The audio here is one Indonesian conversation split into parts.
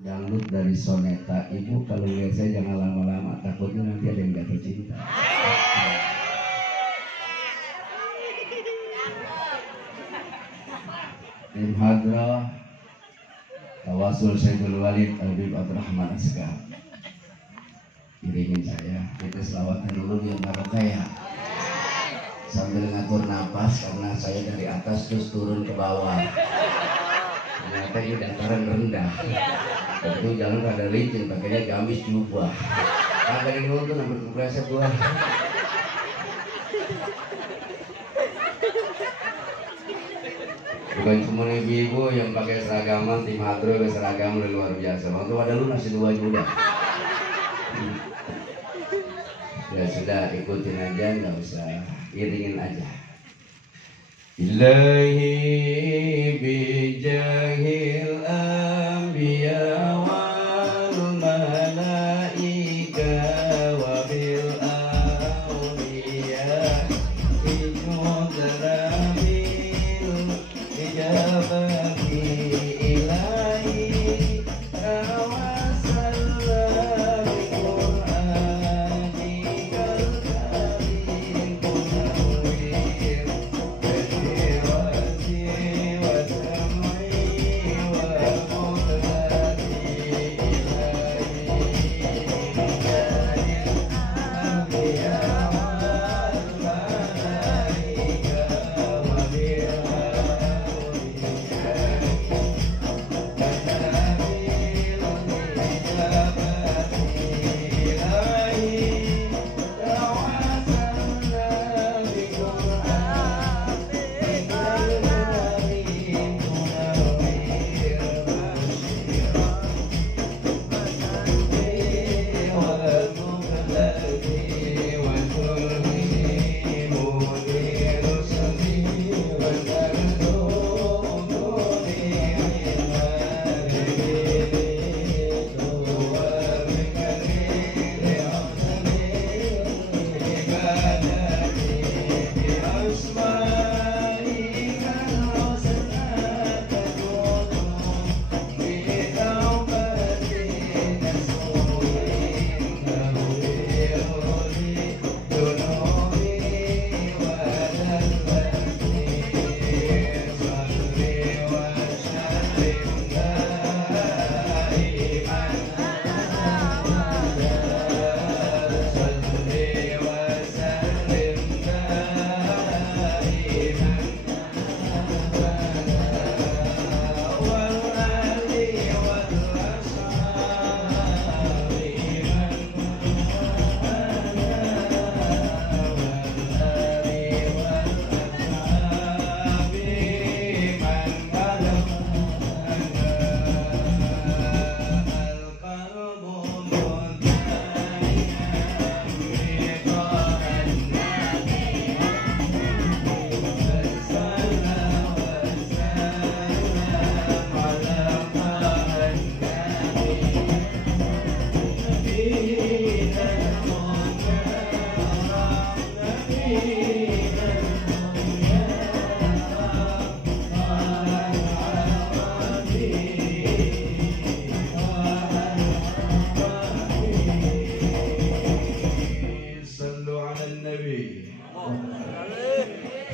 Dangdut dari Soneta. Ibu kalau lihat saya jangan lama-lama, takutnya nanti ada yang jatuh cinta. Im Hadrah Tawasul Sayyidul Walid Habib Abdurrahman Asgar, iringin saya kita selawatan dulu biar barokah ya, sambil ngatur napas karena saya dari atas terus turun ke bawah. Ternyata ini dataran rendah. Itu jangan pada licin, pakainya gamis jubah. Kagak yang nonton hampir kepleset gua. Bukan cuma ibu-ibu yang pakai seragaman, tim hadro seragam luar biasa. Waktu ada lu nasi dua juga. Ya sudah, ikutin aja, nggak usah iringin aja. Ilahi bijahil anbiya wal malaika wa bil awliya ijudrabil ijabati ilahi tawasalla bi qur'ani kal karim kunawir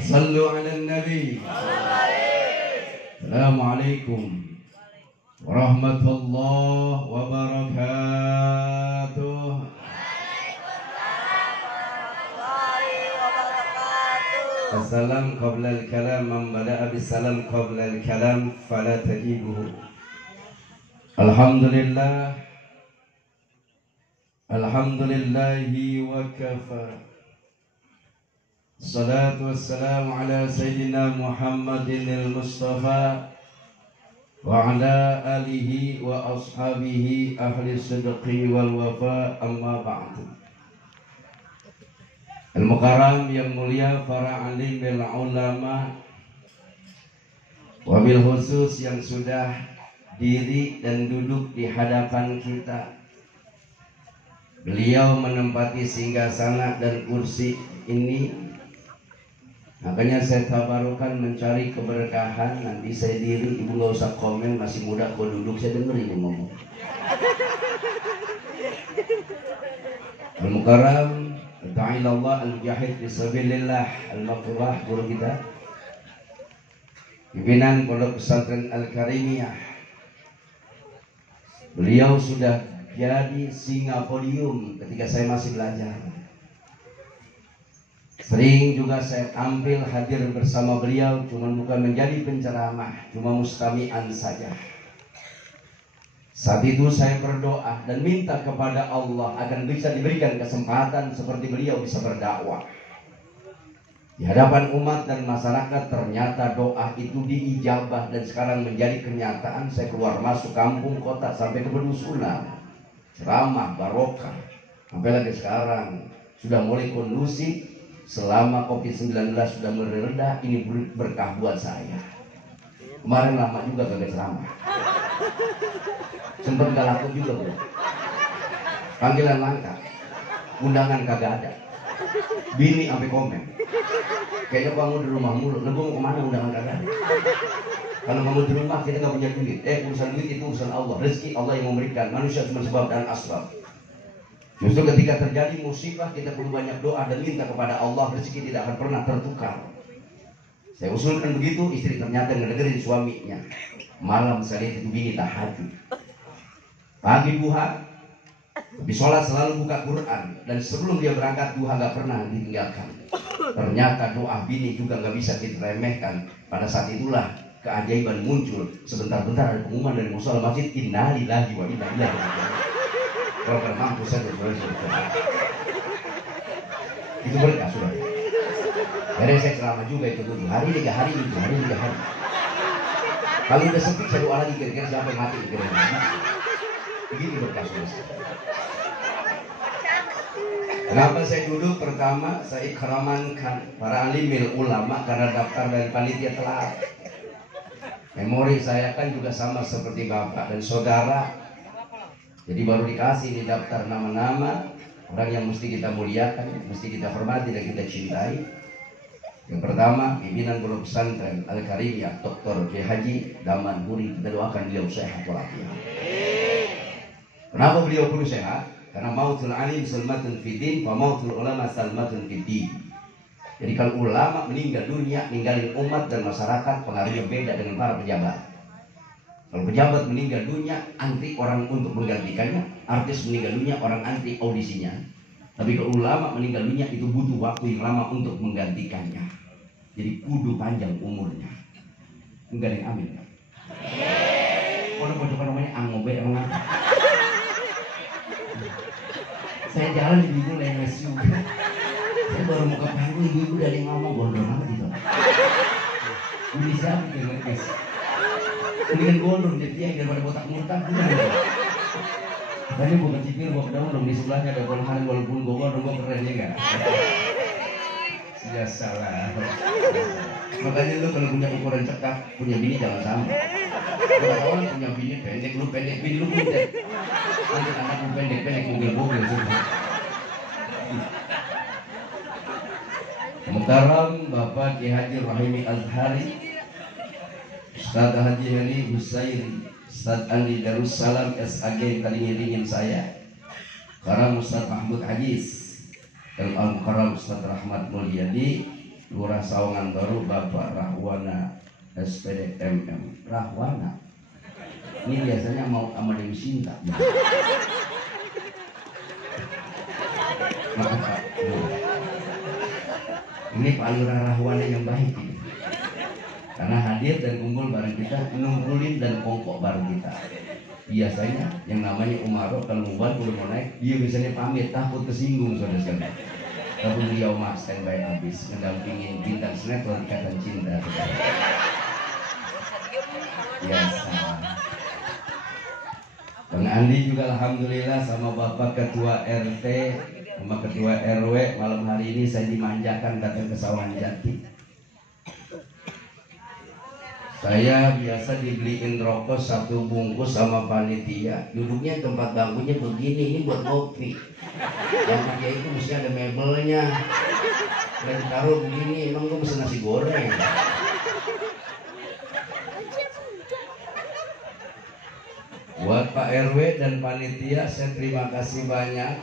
Sallu ala nabi. Assalamualaikum warahmatullahi wabarakatuh. Assalam qabla al-kalam, man bada'a bisalam qabla al-kalam fala tajibuhu. Alhamdulillah, alhamdulillahi wa kafa. Salatu wassalamu ala Sayyidina Muhammadin al-Mustafa wa ala alihi wa ashabihi ahli sidqi wal wafa, amma ba'du. Al-Mukarram yang mulia para alim bil ulama, wabil khusus yang sudah diri dan duduk di hadapan kita. Beliau menempati singgasana dan kursi ini. Makanya saya tabarukan mencari keberkahan. Nanti saya diri, ibu gak usah komen, masih muda kok duduk, saya denger ibu ngomong. Al-Mukarram Ta'ala Al-Mujahid Fisabilillah Al-Maqrurah, guru kita, pimpinan Pondok Pesantren Al-Karimiyah. Beliau sudah jadi singa podium ketika saya masih belajar. Sering juga saya tampil hadir bersama beliau, cuma bukan menjadi penceramah, cuma mustami'an saja. Saat itu saya berdoa dan minta kepada Allah agar bisa diberikan kesempatan seperti beliau bisa berdakwah di hadapan umat dan masyarakat. Ternyata doa itu diijabah dan sekarang menjadi kenyataan. Saya keluar masuk kampung kota sampai ke pedusunan, ceramah barokah, sampai lagi sekarang sudah mulai kondusif. Selama COVID-19 sudah mulai reda, ini berkah buat saya. Kemarin lama juga kagak ceramah, sempat gak laku juga bro. Panggilan langka, undangan kagak ada. Bini sampai komen, kayaknya kamu di rumah mulu. Lu mau kemana, undangan kagak ada. Kalau kamu di rumah kita gak punya duit. Urusan duit itu urusan Allah. Rezeki Allah yang memberikan, manusia cuma sebab dan asbab. Justru ketika terjadi musibah kita perlu banyak doa dan minta kepada Allah. Rezeki tidak akan pernah tertukar. Saya usulkan begitu, istri ternyata ngedengerin suaminya. Malam saya itu bini tahajud, pagi duha, tapi sholat selalu buka Quran, dan sebelum dia berangkat duha gak pernah ditinggalkan. Ternyata doa bini juga gak bisa diremehkan. Pada saat itulah keajaiban muncul. Sebentar-bentar ada pengumuman dari musola masjid, inna lillahi wa inna ilaihi raji'un. Kalau mampu saja itu berkah sudah. Jadi saya ceramah juga itu 7 hari, 3 hari, 7 hari, 3 hari. Kalau udah sepi saya doa lagi kira-kira sampai mati kira-kira. Begini berkah sudah. Kenapa saya duduk? Pertama saya ikramankan para alimil ulama karena daftar dari panitia telat. Memori saya kan juga sama seperti bapak dan saudara. Jadi baru dikasih di daftar nama-nama orang yang mesti kita muliakan, mesti kita hormati dan kita cintai. Yang pertama, pimpinan Pondok Pesantren Al-Karimiyah Dr. Kiai Haji Daman Huri. Kita doakan beliau sehat walafiat. Kenapa beliau perlu sehat? Karena mautul alim salmatun fiddin, wa mautul ulama salmatun fiddin. Jadi kalau ulama meninggal dunia, ninggalin umat dan masyarakat, pengaruhnya beda dengan para pejabat. Kalau pejabat meninggal dunia, anti orang untuk menggantikannya. Artis meninggal dunia, orang anti audisinya. Tapi kalau ulama meninggal dunia, itu butuh waktu yang lama untuk menggantikannya. Jadi kudu panjang umurnya. Enggak ada yang amin kan? Orang namanya angobe emang. Saya jalan ibu-ibu lemes juga. Saya baru mau ke panggung, ibu-ibu udah ada yang ngomong gondrong banget gitu. Ini siapa yang lemes? Mendingan gondrong jadi dia daripada botak-botak gitu. Tadi bukan cipir, bawa daun dong, di sebelahnya ada golongan walaupun gue gondrong, gue keren ya gak? Ya salah. Makanya lu kalau punya ukuran cekak, punya bini jangan sama. Kalau kawan punya bini pendek, lu pendek, bini lu pendek. Nanti anak lu pendek, mobil-mobil semua. Muhtaram Bapak Kiai Haji Rahimi Azhari, Ustaz Haji Hani Husairi, Ustaz Andi Darussalam SAG kali ngiringin saya. Karam Ustaz Mahmud Hajiz, Al-Mukarram Ustaz Rahmat Mulyadi, Lurah Sawangan Baru Bapak Rahwana SPD MM. Rahwana ini biasanya mau sama Dewi Sinta. Ini Pak Lurah Rahwana yang baik ini. Karena hadir dan kumpul bareng kita, ngumpulin dan kongkok bareng kita. Biasanya yang namanya Umaro kalau mau naik, dia biasanya pamit, takut kesinggung saudara-saudara. Tapi beliau mah standby habis, mendampingin bintang sinetron Ikatan Cinta. Biasa. Bang Andi juga alhamdulillah sama Bapak Ketua RT, sama Ketua RW. Malam hari ini saya dimanjakan datang ke Sawangan Jati. Saya biasa dibeliin rokok 1 bungkus sama panitia. Duduknya tempat bangkunya begini, ini buat kopi. Yang dia itu mesti ada mebelnya. Dan taruh begini, emang gue pesen nasi goreng. Buat Pak RW dan panitia, saya terima kasih banyak.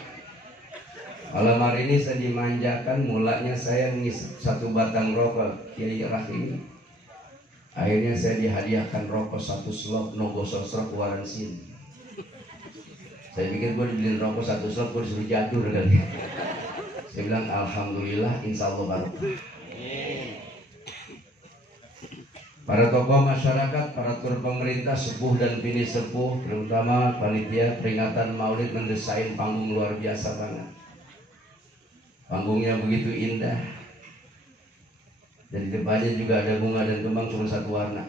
Malam hari ini saya dimanjakan, mulanya saya ngisi satu batang rokok Kiai Rahim. Akhirnya saya dihadiahkan rokok satu slot Nogo Sosro Waransin. Saya pikir gue dibeliin rokok satu slot, gue disuruh jatuh kali. Saya bilang alhamdulillah, insya Allah barokah. Para tokoh masyarakat, para tur pemerintah, sepuh dan bini sepuh, terutama panitia peringatan Maulid mendesain panggung luar biasa banget. Panggungnya begitu indah. Dan di depannya juga ada bunga dan kembang cuma satu warna.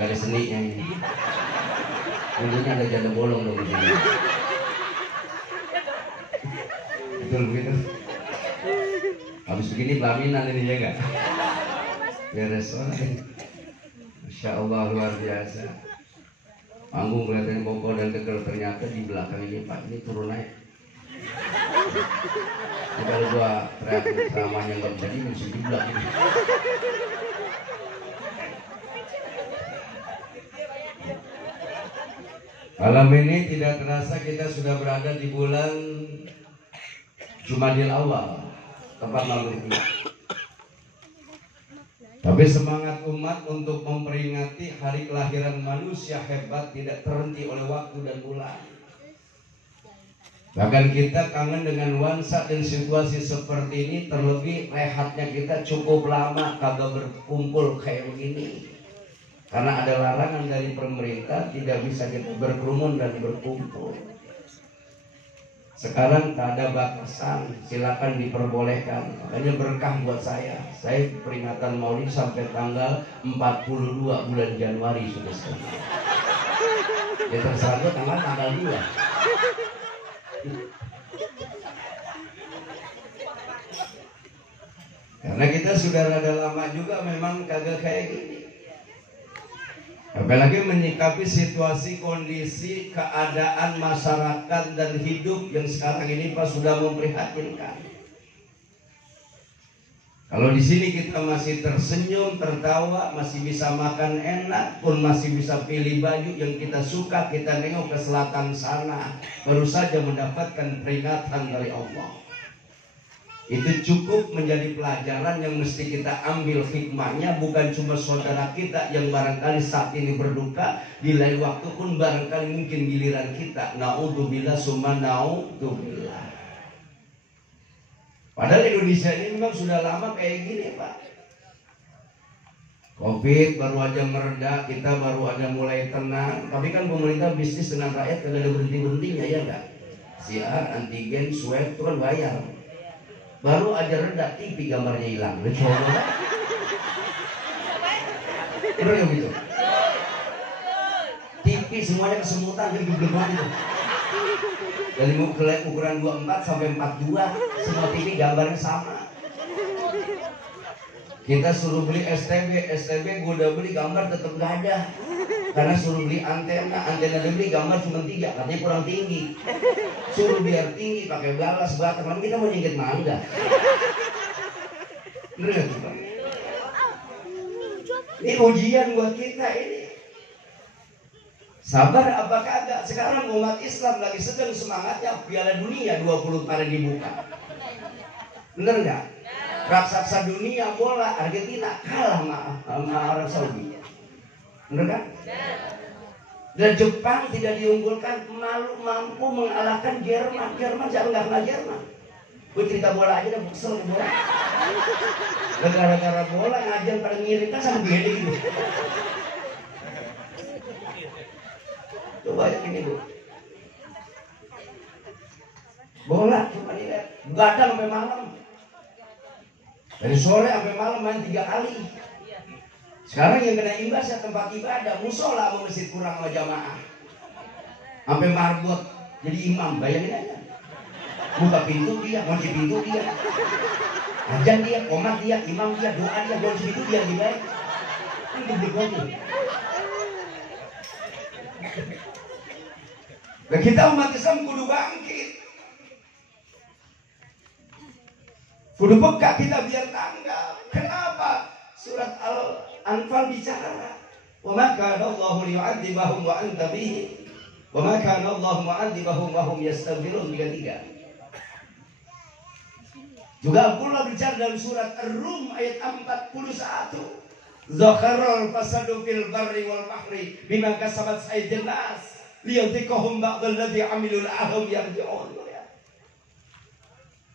Gak ada seninya ini. Ujungnya ada janda bolong dong di sini. Betul begitu. Habis begini pelaminan ini ya enggak? Beres orang. Masya Allah luar biasa. Panggung kelihatannya kokoh dan kekal, ternyata di belakang ini Pak ini turun naik. Kalau gua teriak ceramahnya nggak jadi mesti di belakang. Malam ini tidak terasa kita sudah berada di bulan Jumadil Awal, tepat malam ini. Tapi semangat umat untuk memperingati hari kelahiran manusia hebat tidak terhenti oleh waktu dan bulan. Bahkan kita kangen dengan nuansa dan situasi seperti ini, terlebih rehatnya kita cukup lama kagak berkumpul kayak begini. Karena ada larangan dari pemerintah, tidak bisa kita berkerumun dan berkumpul. Sekarang tak ada batasan, silakan diperbolehkan. Makanya berkah buat saya. Saya peringatan Maulid sampai tanggal 42 bulan Januari sudah selesai. Ya terserah gue tanggal 2. Karena kita sudah rada lama juga memang kagak kayak gini. Apalagi menyikapi situasi, kondisi, keadaan masyarakat dan hidup yang sekarang ini Pak sudah memprihatinkan. Kalau di sini kita masih tersenyum, tertawa, masih bisa makan enak, pun masih bisa pilih baju yang kita suka, kita nengok ke selatan sana, baru saja mendapatkan peringatan dari Allah. Itu cukup menjadi pelajaran yang mesti kita ambil hikmahnya. Bukan cuma saudara kita yang barangkali saat ini berduka, di lain waktu pun barangkali mungkin giliran kita. Naudzubillah summa naudzubillah. Padahal Indonesia ini memang sudah lama kayak gini Pak. Covid baru aja mereda, kita baru aja mulai tenang. Tapi kan pemerintah bisnis dengan rakyat tidak ada berhenti-berhentinya ya enggak? PCR, antigen, swab itu kan bayar. Baru aja reda, TV gambarnya hilang. Lucu banget. Bener ya gitu? TV semuanya kesemutan, jadi geblek itu. Dari ukuran 24 sampai 42, semua TV gambarnya sama. Kita suruh beli STB gue udah beli gambar tetap gak ada. Karena suruh beli antena dibeli gambar cuma 3, katanya kurang tinggi. Suruh biar tinggi pakai balas batang, kan kita mau nyinggit mangga. Bener gak Pak? Ini ujian buat kita ini. Sabar apa kagak? Sekarang umat Islam lagi sedang semangatnya Piala Dunia 20 kali dibuka. Bener gak? Raksasa dunia bola Argentina kalah sama Arab Saudi. Bener kan? Dan Jepang tidak diunggulkan, mampu mengalahkan Jerman. Jerman siapa nggak kenal Jerman? Gue cerita bola aja udah kesel bola. Gara-gara bola ngajar pada ngirit kan sama dia gitu. Coba ini Bu. Bola cuma dilihat, gadang sampai malam. Dari sore sampai malam main 3 kali. Sekarang yang kena imbasnya tempat ibadah, musola sama masjid kurang sama jamaah. Sampai marbot jadi imam, bayangin aja. Buka pintu dia, kunci pintu dia. Ajan dia, komat dia, imam dia, doa dia, kunci pintu dia lebih baik. Kan geblek banget. Nah kita umat Islam kudu bangkit. Kudu peka kita biar tanggap. Kenapa? Surat Al-Anfal bicara Wa ma kana Allahu liyu'adzibahum wa anta bihim. Wa ma kana Allahu mu'adzibahum wa hum yastaghfirun. 3. Juga Allah bicara dalam surat Ar-Rum ayat 41. Zakharul fasadu fil barri wal bahri bima kasabat aydin nas liyudhiqahum ba'dal ladzi 'amilu la'allahum yarji'un.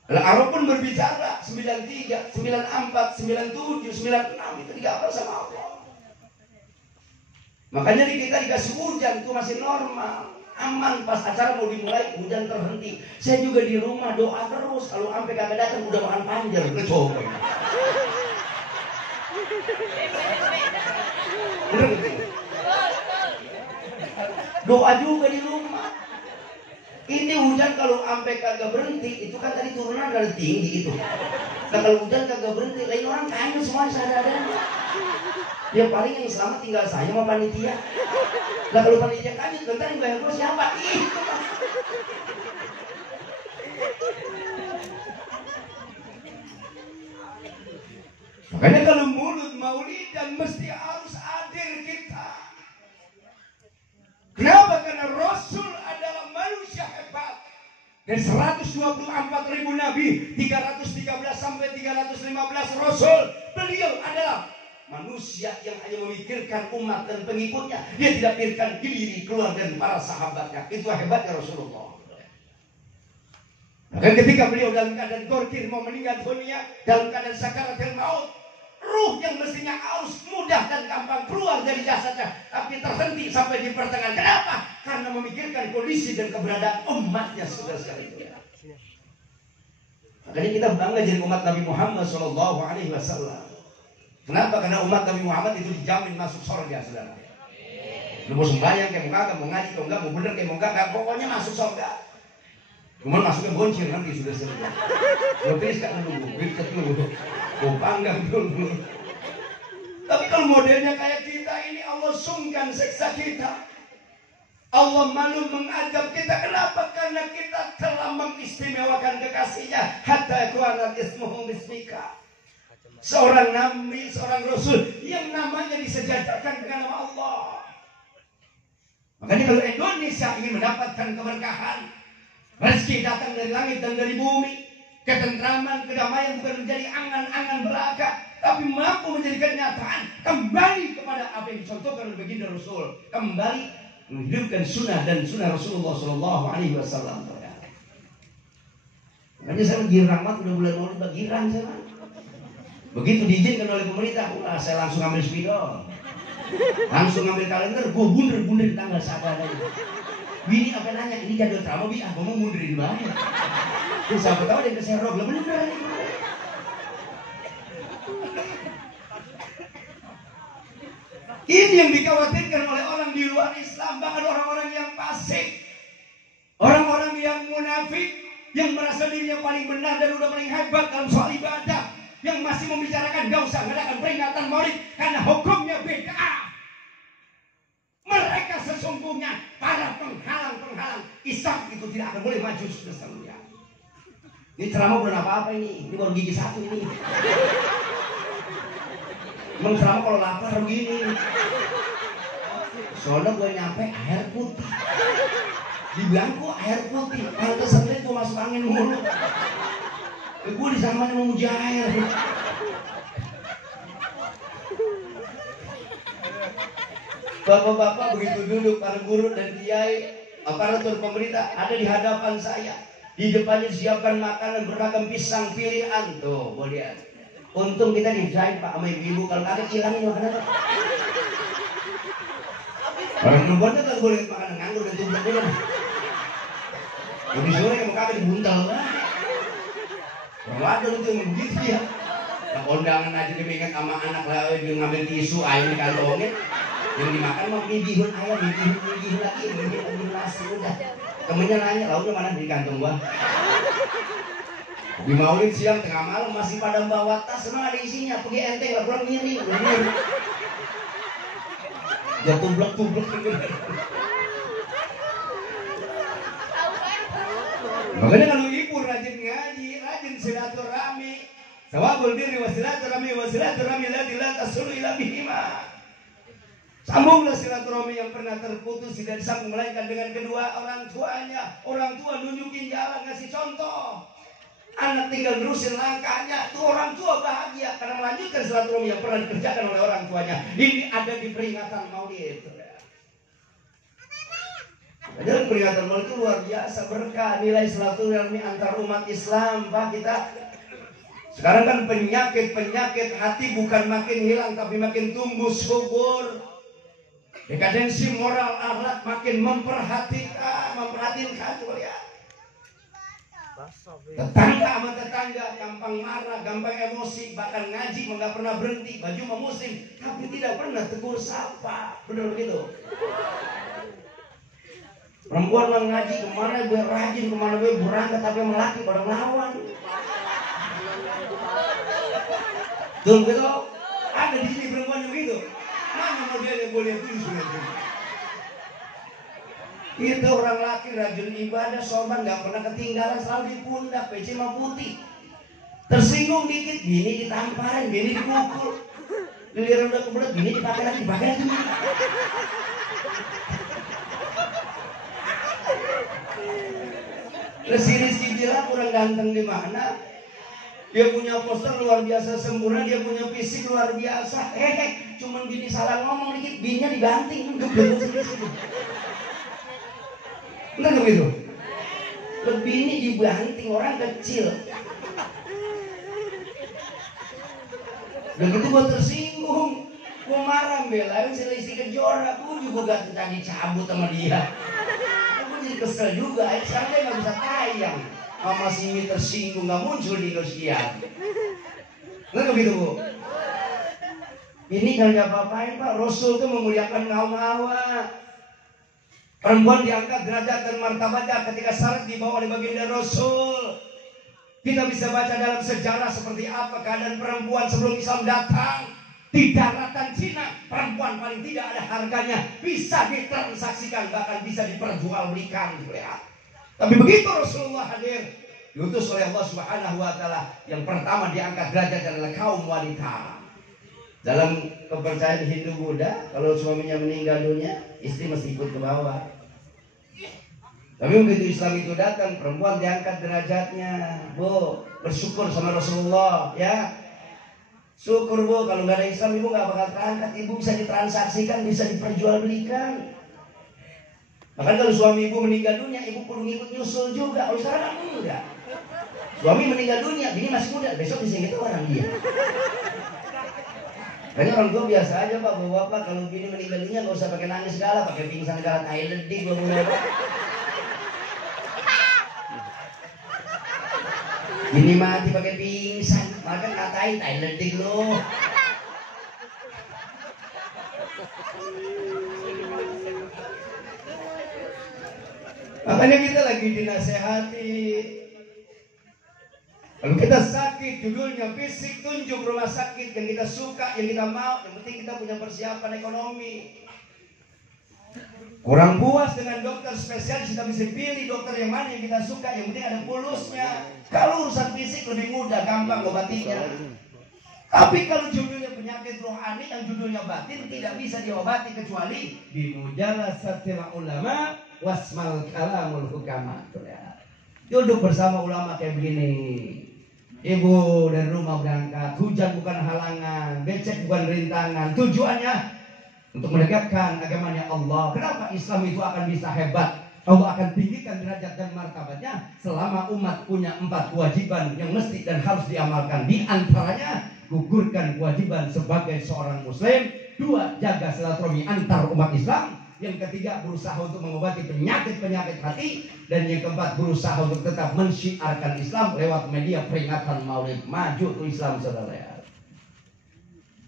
Al-Arab pun berbicara 93, 94, 97, 96 itu digambar sama Allah. Makanya di kita dikasih hujan itu masih normal. Aman, pas acara mau dimulai hujan terhenti. Saya juga di rumah doa terus. Kalau sampai kagak datang udah makan panjer. Coba. Doa juga di rumah. Ini hujan kalau sampai kagak berhenti, itu kan tadi turunan dari tinggi itu. Nah kalau hujan kagak berhenti, lain orang kaya semua sadar-sadar. Yang paling yang selamat tinggal saya sama panitia. Nah kalau panitia kami bentar yang bayar siapa? Itu. Makanya kalau mulut maulidan mesti harus hadir kita. Kenapa? Karena Rasul adalah manusia hebat. Dari 124.000 nabi, 313 sampai 315 Rasul, beliau adalah manusia yang hanya memikirkan umat dan pengikutnya. Dia tidak pikirkan diri, keluarga dan para sahabatnya. Itu hebatnya Rasulullah. Dan ketika beliau dalam keadaan gorkir mau meninggal dunia, dalam keadaan sakaratul maut, ruh yang mestinya harus mudah dan gampang keluar dari jasadnya, tapi terhenti sampai di pertengahan. Kenapa? Karena memikirkan kondisi dan keberadaan umatnya saudara sekalian. Makanya kita bangga jadi umat Nabi Muhammad SAW. Kenapa? Karena umat Nabi Muhammad itu dijamin masuk surga, saudara. Lu mau sembahyang kayak mau kagak, mau ngaji kayak enggak, mau bener kayak mau enggak, pokoknya masuk surga. Cuma masuknya bonceng nanti sudah selesai. Lebih kan dulu, berikut dulu, mau panggang dulu. Tapi kalau modelnya kayak kita ini, Allah sungkan siksa kita. Allah malu mengadab kita. Kenapa? Karena kita telah mengistimewakan kekasihnya. Hatta kuanat ismuhum bismika. Seorang nabi, seorang rasul yang namanya disejajarkan dengan nama Allah. Makanya kalau Indonesia ingin mendapatkan keberkahan, rezeki datang dari langit dan dari bumi, ketentraman, kedamaian bukan menjadi angan-angan belaka, tapi mampu menjadi kenyataan. Kembali kepada apa yang dicontohkan oleh baginda Rasul, kembali menghidupkan sunnah dan sunnah Rasulullah SAW. Makanya saya girang banget udah bulan Maulid, girang saya. Begitu diizinkan oleh pemerintah, wah saya langsung ambil spidol, langsung ambil kalender, gue bunder tanggal sabar aja. Bini apa nanya, ini jadwal drama bi, aku mau mundurin banget. Terus siapa tahu dia keserok, lah bener nih. Ini yang dikhawatirkan oleh orang di luar Islam, bahkan orang-orang yang fasik, orang-orang yang munafik, yang merasa dirinya paling benar dan udah paling hebat dalam soal ibadah, yang masih membicarakan gak usah ngadakan peringatan Maulid karena hukumnya beda. Mereka sesungguhnya para penghalang-penghalang Islam itu tidak akan boleh maju sesungguhnya. Ini ceramah belum apa-apa ini baru gigi 1 ini. Emang ceramah kalau lapar begini. Soalnya gue nyampe air putih. Di belangku air putih. Kalau keselit gue masuk angin mulu. Gue di sana memuji air. Bapak-bapak begitu duduk, para guru dan kiai, aparatur pemerintah ada di hadapan saya. Di depannya disiapkan makanan beragam pisang pilihan. Tuh, boleh lihat. Untung kita dijahit Pak sama ibu-ibu, kalau kagak hilangin makanan. Orang perempuan itu kan boleh makanan nganggur dan tumbuh dulu. Lebih sore kamu kagak dibuntal. Orang wadon itu yang begitu ya. Nah, kondangan aja diingat sama anak lah, dia ngambil tisu, air dikantongin. Yang dimakan mau mie bihun ayam, mie bihun lagi, mie nasi udah. Temennya nanya, lauknya mana di kantong gua? Di Maulid siang tengah malam masih pada bawa tas, emang ada isinya, pergi enteng lah, pulang miring. Dia tublek. Makanya kalau ibu rajin ngaji, rajin silaturahmi, sawabul birri wa silaturahmi la tasulu ila bihima. Sambunglah silaturahmi yang pernah terputus tidak disambung melainkan dengan kedua orang tuanya. Orang tua nunjukin jalan, ngasih contoh. Anak tinggal nerusin langkahnya. Tuh orang tua bahagia karena melanjutkan silaturahmi yang pernah dikerjakan oleh orang tuanya. Ini ada di peringatan Maulid. Jadi peringatan Maulid itu luar biasa berkah nilai silaturahmi antar umat Islam. Pak, kita sekarang kan penyakit hati bukan makin hilang tapi makin tumbuh subur. Dekadensi moral akhlak makin memperhatikan coba lihat. Tetangga sama tetangga gampang marah, gampang emosi, bahkan ngaji nggak pernah berhenti, baju memusim, tapi tidak pernah tegur sapa, benar begitu? Perempuan mengaji kemana gue rajin, kemana gue berangkat, tapi melaki pada melawan. Tuh begitu, ada di sini perempuan yang begitu. Mana modelnya boleh tulis. Itu orang laki rajin ibadah, sorban nggak pernah ketinggalan, selalu di pundak, peci mah putih. Tersinggung dikit, bini ditamparin, bini dipukul. Giliran udah kebelet, bini dipakai lagi. Rizky bilang kurang ganteng di mana? Dia punya poster luar biasa sempurna, dia punya fisik luar biasa. Cuman bini salah ngomong dikit, bininya dibanting. Benar gak begitu? Bini dibanting orang kecil. Begitu gue tersinggung, gue marah belain Lesti Kejora, gue juga gak tadi cabut sama dia. Gue jadi kesel juga, sekarang dia gak bisa tayang. Mama Simi tersinggung, gak muncul di Indosiar. Benar gak begitu Bu? Ini kan gak apa-apain Pak, Rasul tuh memuliakan kaum Hawa. Perempuan diangkat derajat dan martabatnya ketika syarat dibawa oleh baginda Rasul. Kita bisa baca dalam sejarah seperti apa keadaan perempuan sebelum Islam datang. Di daratan Cina, perempuan paling tidak ada harganya, bisa ditransaksikan, bahkan bisa diperjualbelikan. Tapi begitu Rasulullah hadir, diutus oleh Allah Subhanahu wa Ta'ala, yang pertama diangkat derajat adalah kaum wanita. Dalam kepercayaan Hindu Buddha, kalau suaminya meninggal dunia, istri mesti ikut ke bawah. Tapi begitu Islam itu datang, perempuan diangkat derajatnya. Bu, bersyukur sama Rasulullah, ya. Syukur Bu, kalau nggak ada Islam ibu nggak bakal terangkat. Ibu bisa ditransaksikan, bisa diperjualbelikan. Bahkan kalau suami ibu meninggal dunia, ibu perlu ngikut nyusul juga. Kalau sekarang kan enggak. Suami meninggal dunia, bini masih muda, besok bisa gitu orang dia. Kayaknya orang tua biasa aja Pak, bapak kalau bini meninggal dunia nggak usah pakai nangis segala, pakai pingsan segala, tai ledik belum mulai. Bini mati pakai pingsan, makan katain tai ledik lo. Makanya kita lagi dinasehati. Kalau kita sakit, judulnya fisik, tunjuk rumah sakit yang kita suka, yang kita mau. Yang penting kita punya persiapan ekonomi. Kurang puas dengan dokter spesialis, kita bisa pilih dokter yang mana yang kita suka. Yang penting ada pulusnya. Kalau urusan fisik lebih mudah, gampang obatinya. Tapi kalau judulnya penyakit rohani, yang judulnya batin, tidak bisa diobati kecuali bimujalasatil ulama wasmal kalamul hukama. Duduk bersama ulama kayak begini. Ibu dari rumah berangkat, hujan bukan halangan, becek bukan rintangan. Tujuannya untuk menegakkan agamanya Allah. Kenapa Islam itu akan bisa hebat? Allah akan tinggikan derajat dan martabatnya selama umat punya 4 kewajiban yang mesti dan harus diamalkan. Di antaranya gugurkan kewajiban sebagai seorang muslim. 2, jaga silaturahmi antar umat Islam. Yang ketiga, berusaha untuk mengobati penyakit-penyakit hati. Dan yang keempat, berusaha untuk tetap mensyiarkan Islam lewat media peringatan Maulid. Maju tuh Islam, saudara ya.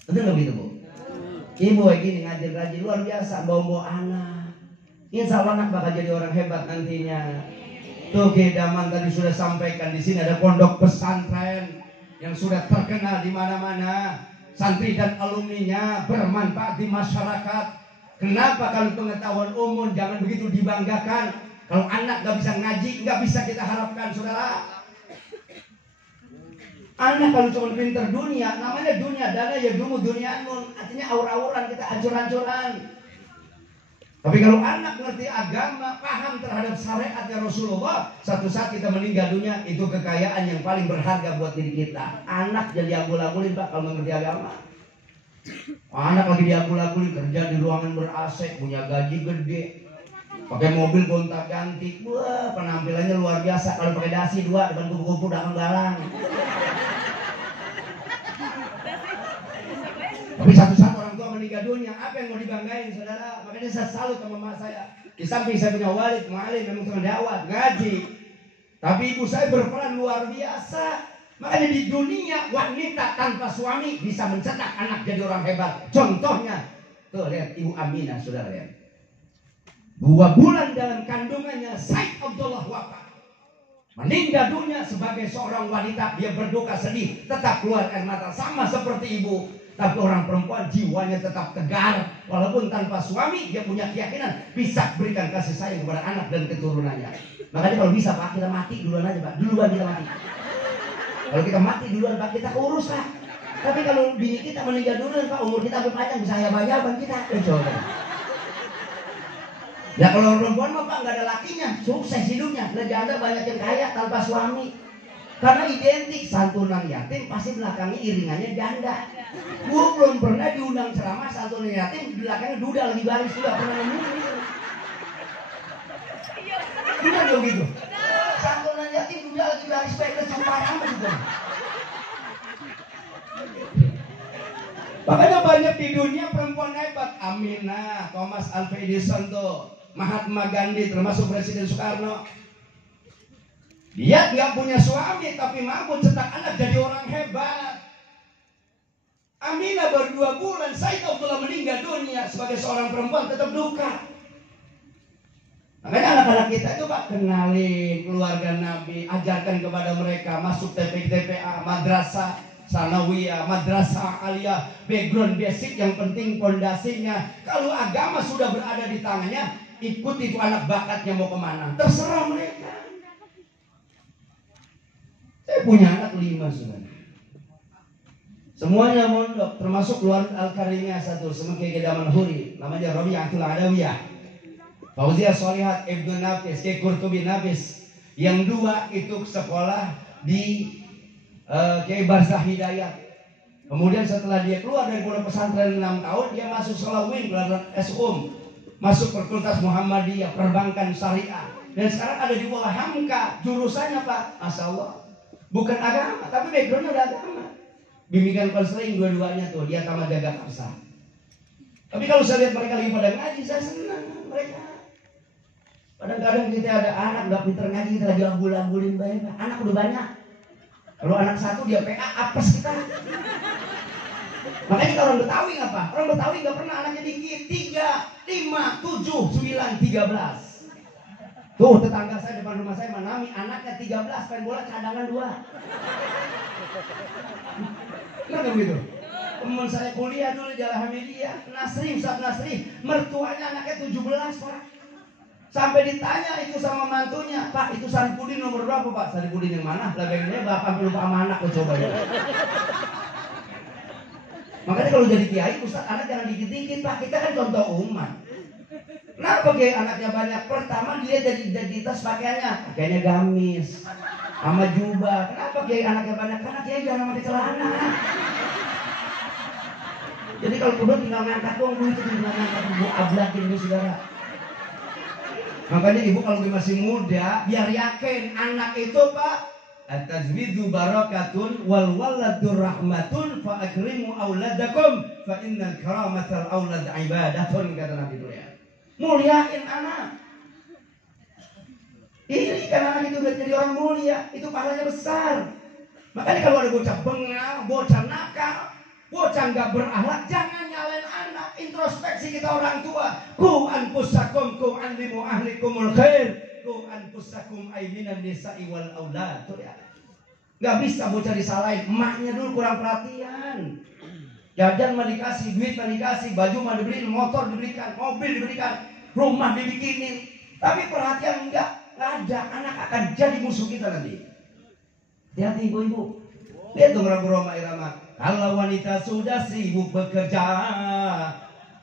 Betul gak begitu Bu? Ibu kayak gini ngajar rajin luar biasa, bawa anak. Insya Allah anak bakal jadi orang hebat nantinya. Tuh Kedaman tadi sudah sampaikan, di sini ada pondok pesantren yang sudah terkenal di mana-mana. Santri dan alumninya bermanfaat di masyarakat. Kenapa kalau pengetahuan umum jangan begitu dibanggakan? Kalau anak gak bisa ngaji, gak bisa kita harapkan saudara. Anak kalau cuma pinter dunia, namanya dunia dana ya dulu duniamun, artinya aur-auran kita hancur-hancuran. Tapi kalau anak ngerti agama, paham terhadap syariatnya Rasulullah, satu saat kita meninggal dunia, itu kekayaan yang paling berharga buat diri kita. Anak jadi diambul-ambulin Pak kalau mengerti agama. Anak lagi diambul-ambulin, kerja di ruangan ber-AC, punya gaji gede, pakai mobil gonta-ganti, wah penampilannya luar biasa. Kalau pakai dasi dua depan kupu-kupu dalam galang. Tapi satu saat orang tua meninggal dunia, apa yang mau dibanggain saudara? Makanya saya salut sama mama saya. Di samping saya punya walid, mu'alim, memang tukang dakwah, ngaji. Tapi ibu saya berperan luar biasa. Makanya di dunia wanita tanpa suami bisa mencetak anak jadi orang hebat. Contohnya, tuh lihat Ibu Aminah, saudara lihat. 2 bulan dalam kandungannya Said Abdullah wafat. Meninggal dunia sebagai seorang wanita, dia berduka sedih, tetap keluar air mata sama seperti ibu. Tapi orang perempuan jiwanya tetap tegar, walaupun tanpa suami dia punya keyakinan bisa berikan kasih sayang kepada anak dan keturunannya. Makanya kalau bisa Pak, kita mati duluan aja Pak, duluan kita mati. Kalau kita mati duluan Pak, kita urus Pak. Tapi kalau bini kita meninggal duluan Pak, umur kita berpanjang bisa hayab-hayaban kita. Coba. Ya kalau perempuan mah Pak nggak ada lakinya, sukses hidupnya. Lebih ada banyak yang kaya tanpa suami. Karena identik santunan yatim pasti belakangnya iringannya janda. Gue belum pernah diundang ceramah santunan yatim belakangnya duda lagi baris, sudah pernah ngomong gitu. Benar dong gitu. Santunan yatim duda lagi baris baik kecampur amat juga. Makanya banyak di dunia perempuan hebat. Aminah, Thomas Alva Edison tuh, Mahatma Gandhi, termasuk Presiden Soekarno. Dia nggak punya suami tapi mampu cetak anak jadi orang hebat. Aminah baru 2 bulan, Said Abdullah meninggal dunia sebagai seorang perempuan tetap duka. Makanya anak-anak kita itu Pak kenalin keluarga Nabi, ajarkan kepada mereka masuk TPA, madrasah sanawiyah, madrasah aliyah, background basic yang penting pondasinya. Kalau agama sudah berada di tangannya, ikuti itu anak bakatnya mau kemana, terserah mereka. Saya punya anak 5 sebenarnya. Semuanya mondok, termasuk keluar Al-Karimiyah satu, sebagai Gedaman Huri, namanya Rabi'atul Adawiyah. Fauziyah Sholihat Ibnu Nafis, Kiai Qurtubi Nafis. Yang 2 itu sekolah di Kiai Barzah Hidayat. Kemudian setelah dia keluar dari pondok pesantren 6 tahun, dia masuk sekolah UIN, pelajaran SUM, masuk Fakultas Muhammadiyah, perbankan syariah. Dan sekarang ada di bawah Hamka, jurusannya Pak, Masya Allah. Bukan agama, tapi backgroundnya udah agama. Bimbingan konseling dua-duanya tuh, dia tamat jaga karsa. Tapi kalau saya lihat mereka lagi pada ngaji, saya senang mereka. Kadang-kadang kita ada anak nggak pinter ngaji, kita lagi ambul-ambulin banyak. Anak udah banyak. Kalau anak 1 dia PA, apes kita. Makanya kalau orang Betawi apa? Orang Betawi nggak pernah anaknya dikit. 3, 5, 7, 9, 13. Tuh tetangga saya depan rumah saya Manami, anaknya 13, main bola cadangan 2. Benar kan begitu? Teman saya kuliah dulu di Alhamdulillah, Nasri, Ustaz Nasri, mertuanya anaknya 17 Pak. Sampai ditanya itu sama mantunya, Pak itu Saripudin nomor berapa Pak? Saripudin yang mana? Labengnya bapak lupa sama anak, coba ya. Makanya kalau jadi kiai, Ustaz anak jangan dikit-dikit Pak, kita kan contoh umat. Kenapa kiai anaknya banyak? Pertama dia jadi identitas pakaiannya gamis sama jubah. Kenapa kiai anaknya banyak? Karena kiai jarang pakai celana. Jadi kalau kebetulan tinggal ngangkat doang, itu tinggal ngangkat ibu ablakin itu saudara. Makanya ibu kalau masih muda, biar yakin anak itu Pak, at-tazwidu barakatun wal waladur rahmatun fa akrimu auladakum fa innal karamatal aulad ibadatun, kata Nabi itu ya. Muliain anak. Ini kan anak itu udah jadi orang mulia, itu pahalanya besar. Makanya kalau ada bocah bengal, bocah nakal, bocah nggak berakhlak, jangan nyalain anak. Introspeksi kita orang tua. Ku anfusakum ku anlimu ahlikumul khair. Ku anfusakum ayminan nisa'i wal aulad. Nggak bisa bocah disalahin. Emaknya dulu kurang perhatian. Jajan mah dikasih, duit mah dikasih, baju mah dibeliin, motor diberikan, mobil diberikan, rumah dibikinin. Tapi perhatian enggak ada. Anak akan jadi musuh kita nanti. Hati-hati ibu-ibu. Lihat dong Roma Irama. Kalau wanita sudah sibuk bekerja,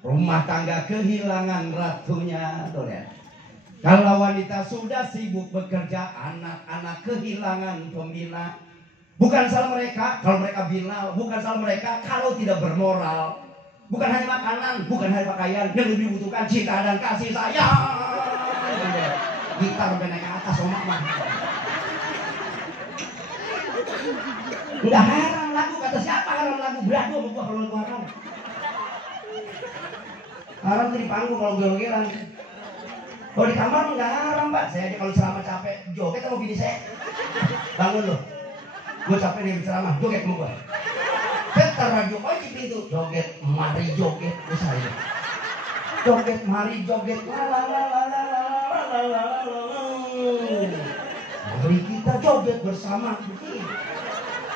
rumah tangga kehilangan ratunya. Tuh lihat. Kalau wanita sudah sibuk bekerja, anak-anak kehilangan pembina. Bukan salah mereka kalau mereka binal, bukan salah mereka kalau tidak bermoral. Bukan hanya makanan, bukan hanya pakaian, yang lebih dibutuhkan cinta dan kasih sayang. Gitar udah naik ke atas omak mah. Udah haram lagu, kata siapa haram lagu? Beradu sama gua kalau lagu haram. Haram tuh di panggung kalau gel-gelan. Kalau di kamar enggak haram, Pak. Saya aja kalau ceramah capek joget sama bini saya. Bangun loh. Gue capek nih ceramah, joget sama gue. Setar radio kunci pintu, joget, mari joget, gue saya. Joget, mari joget, la la la la la la la la la. Mari kita joget bersama.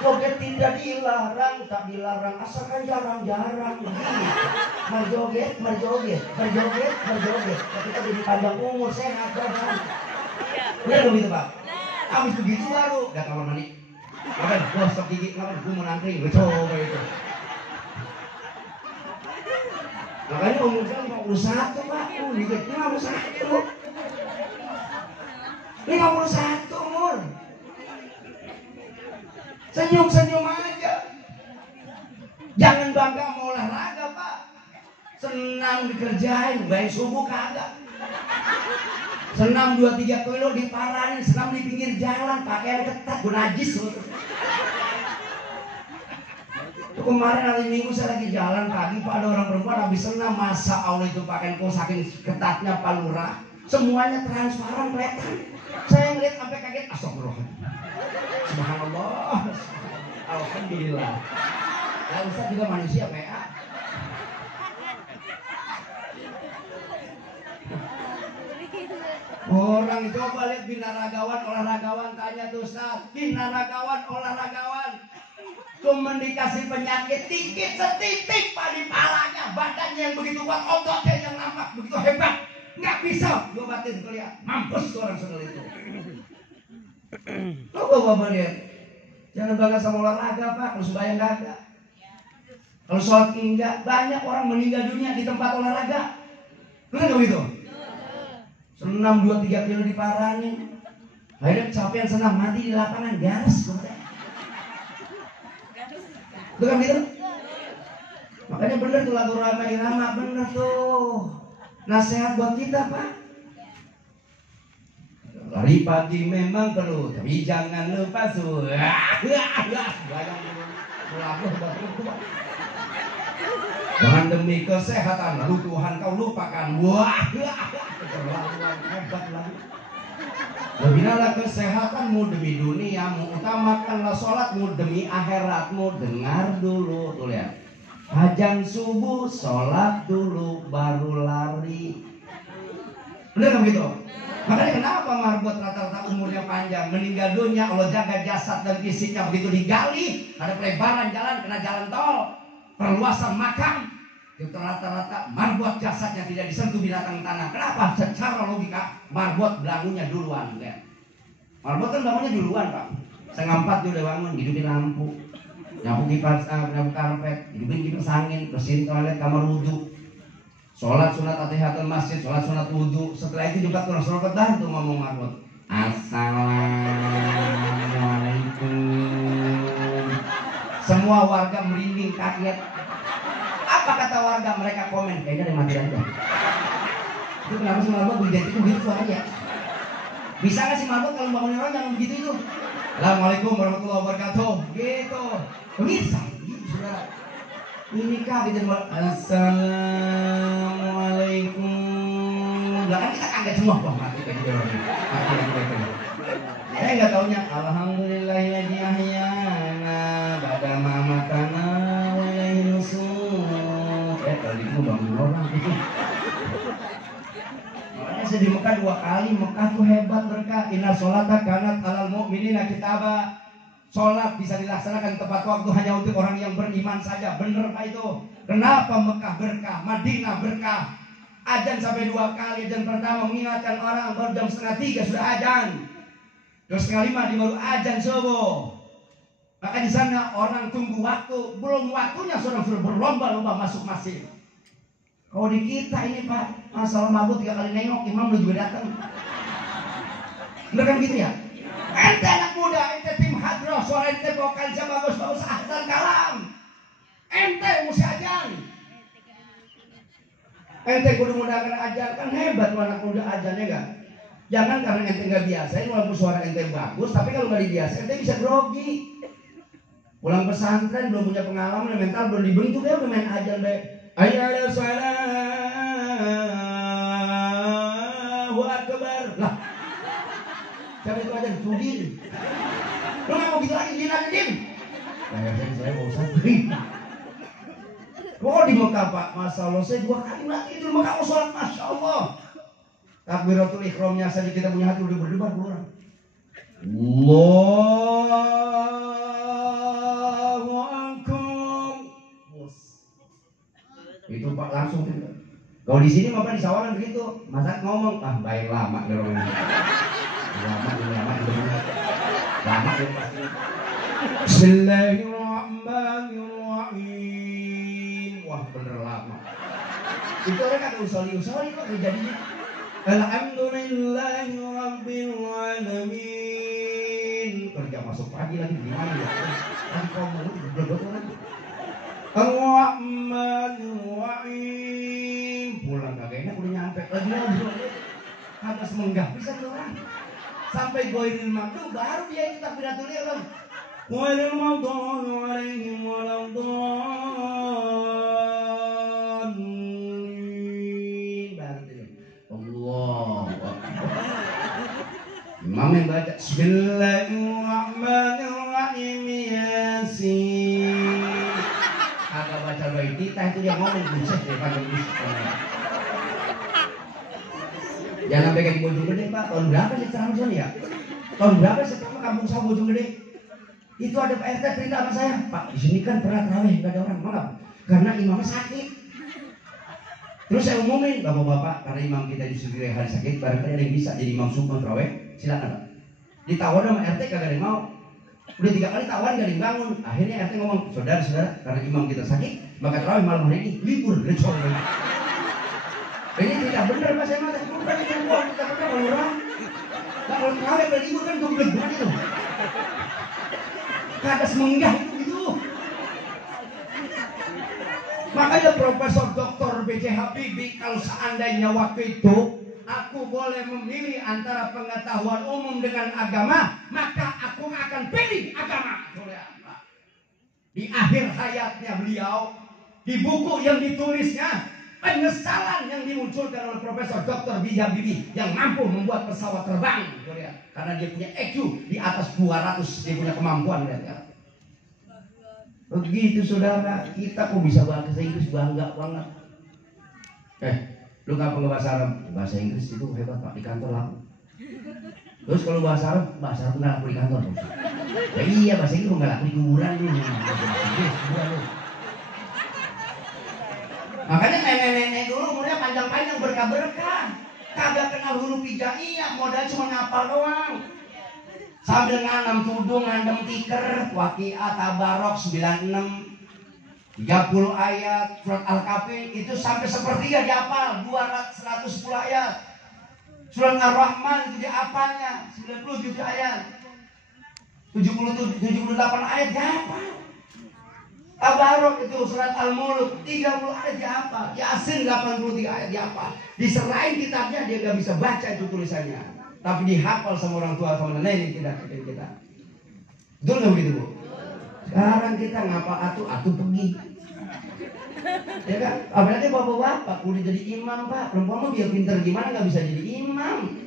Joget tidak dilarang, tak dilarang, asalkan jarang-jarang. Berjoget, berjoget, berjoget, berjoget. Kita jadi panjang umur, sehat, badan. Benar begitu Pak? Habis begitu baru, udah kamar mandi. Makan, gosok gigi, makan, gue mau nantri, gue coba itu. Makanya umurnya 51 Pak, dikit 51. 51 umur. Senyum-senyum aja. Jangan bangga mau olahraga Pak. Senam dikerjain, baik subuh kagak. Senam 2-3 kilo diparanin, senam di pinggir jalan, pakaian ketat, gue najis. Itu kemarin hari Minggu saya lagi jalan pagi, Pak, ada orang perempuan habis senam, masa Allah itu pakaian kok saking ketatnya Pak Lurah, semuanya transparan kelihatan. Saya ngeliat sampai kaget, astagfirullahaladzim. Subhanallah, alhamdulillah. Ya Ustaz juga manusia PA. Orang coba lihat binaragawan, olahragawan, tanya tuh Ustaz, binaragawan, olahragawan, cuma dikasih penyakit dikit setitik Pak di palanya, badannya yang begitu kuat, ototnya yang nampak begitu hebat, nggak bisa diobatin kuliah, mampus tuh orang saudara itu. Coba Bapak lihat, jangan bangga sama olahraga Pak, kalau sembahyang enggak, kalau sholat enggak, banyak orang meninggal dunia di tempat olahraga, benar nggak begitu? Senam 2-3 kilo diparanin, akhirnya kecapean senam, mati di lapangan, garas. Bukan gitu? Makanya bener tuh lagu Rama Irama, bener tuh. Nasihat buat kita Pak. Lari pagi memang perlu, tapi jangan lupa jangan demi kesehatan, lalu Tuhan kau lupakan. Wah, terlaluan hebat lagi. Binalah kesehatanmu demi duniamu, utamakanlah sholatmu demi akhiratmu. Dengar dulu, tuh lihat. Azan subuh, sholat dulu, baru lari. Bener nggak begitu? Makanya kenapa marbot rata-rata umurnya panjang, meninggal dunia, Allah jaga jasad dan fisiknya begitu digali, ada pelebaran jalan, kena jalan tol, perluasan makam, itu rata-rata marbot jasadnya tidak disentuh binatang tanah. Kenapa? Secara logika marbot bangunnya duluan kan? Marbot kan bangunnya duluan Pak. Setengah 4 dia udah bangun, hidupin lampu, nyapu kipas, nyapu karpet, hidupin kipas angin, bersihin toilet, kamar wudhu, sholat sunat atihatul masjid, sholat sunat wudhu. Setelah itu juga kurang sholat dah tuh ngomong marbot, assalamualaikum. Semua warga merinding kaget. Apa kata warga? Mereka komen, kayaknya ada mati aja. Itu kenapa sih marbot begitu gitu aja? Bisa nggak sih marbot kalau bangunin orang jangan begitu itu? Assalamualaikum warahmatullahi wabarakatuh. Gitu. Bisa. Gitu saudara. Ini kah gitu. Assalamualaikum. Lah kan kita kaget semua kok mati kayak gitu. Mati. Saya nggak taunya. Alhamdulillahilladzi ahyana ba'da ma amatana wa ilaihi nusyur. Tadi itu bangun orang itu. Makanya saya di Mekah 2 kali. Mekah tuh hebat berkah. Inna sholata kanat alal mu'minina kitaba. Sholat bisa dilaksanakan tepat waktu hanya untuk orang yang beriman saja. Bener Pak itu. Kenapa Mekah berkah, Madinah berkah? Azan sampai 2 kali. Azan pertama mengingatkan orang, baru jam 2:30 sudah azan. Terus 4:30 baru azan subuh. Maka di sana orang tunggu waktu, belum waktunya sudah berlomba-lomba masuk masjid. Kalau di kita ini Pak, masalah mabuk 3 kali nengok, imam lu juga datang. Bener kan gitu ya? Ente anak muda, ente tim hadroh, suara ente vokalnya bagus-bagus, ahsan kalam. Ente mesti ajan. Ente kudu mudahkan ajar, kan hebat anak muda ajannya kan? Jangan karena ente nggak biasa, walaupun suara ente bagus, tapi kalau nggak dibiasa, ente bisa grogi. Pulang pesantren belum punya pengalaman, mental belum dibentuk ya udah main aja be. Ayo Allahu akbar. Lah. Siapa itu aja Sudin. Lu nggak mau gitu lagi din aja din. Saya mau sampai. Oh di Mekah Pak, Masya Allah saya 2 kali lagi di Mekah mau sholat, Masya Allah. Takbiratul Ikhramnya saja kita punya hati udah berdebar orang. Itu Pak langsung gitu. Kalau di sini Bapak di Sawangan begitu, masa ngomong baik lama di orang ini. Lama itu pasti. Bismillahirrahmanirrahim. Wah bener lama. Itu orang kata usoli kok terjadinya. Alhamdulillahirabbil alamin. Kerja masuk pagi lagi di mana ya? Kan kamu berdua lagi. Ar-Rahmanir-Rahim. Pulang kagak enak udah nyampe lagi habis menggah bisa tuh orang. Sampai goiril maghrib baru dia itu takbiratul ihram. Ghairil maghdubi 'alaihim waladdallin. Baru dia. Allah. Imam yang baca Bismillahirrahmanirrahim Yasin. Agak baca baik kita itu dia ngomong buset deh panggil buset. Jangan sampai kayak di Bojonggede Pak. Tahun berapa sih ceramah Sony ya? Tahun berapa sih ceramah kampung saya Bojonggede? Itu ada Pak RT cerita sama saya, Pak di sini kan pernah tarawih nggak ada orang, maaf karena imamnya sakit. Terus saya umumin bapak-bapak karena imam kita di Sugiri hari sakit, barangkali ada yang bisa jadi imam subuh tarawih, silakan Pak. Ditawar sama RT kagak ada yang mau. Udah 3 kali tawar gak ada yang bangun. Akhirnya RT ngomong, saudara-saudara karena imam kita sakit, maka tarawih malam hari ini libur. Ini tidak benar Pak, saya mati. Bukan itu buang, kita benar orang. Kalau tarawih berlibur kan goblok banget itu. Kadas menggah itu gitu. Makanya Profesor Dr. B.J. Habibie, kalau seandainya waktu itu aku boleh memilih antara pengetahuan umum dengan agama, maka aku akan pilih agama. Di akhir hayatnya beliau, di buku yang ditulisnya, penyesalan yang dimunculkan oleh Profesor Dr. B.J. Habibie yang mampu membuat pesawat terbang, karena dia punya EQ di atas 200, dia punya kemampuan. Begitu saudara, kita kok bisa bahasa Inggris, bangga banget. Lu ngapa nggak bahasa Arab? Bahasa Inggris itu hebat Pak, di kantor laku. Terus kalau bahasa Arab nggak laku di kantor. Ya iya, bahasa Inggris nggak laku di kuburan lu. Makanya nenek-nenek dulu umurnya panjang-panjang berkah-berkah. Kagak kenal huruf hijaiyah, modal cuma ngapal doang. Sambil nganam tudung, ngandem tiker, Waqiah, Tabarok, 96, 30 ayat, surat Al-Kahfi itu sampai sepertiga dihafal, 110 ayat. Surat Ar-Rahman itu dihafalnya, 97 ayat. 78 ayat dihafal. Tabarok itu surat Al-Mulk 30 ayat dihafal. Yasin 83 ayat dihafal. Diserahin kitabnya dia gak bisa baca itu tulisannya. Tapi dihafal sama orang tua sama nenek kita. Betul nggak begitu Bu? Sekarang kita ngapa atu pergi. Ya kan? Apalagi bapak-bapak udah jadi imam Pak. Perempuan mah biar pintar gimana nggak bisa jadi imam.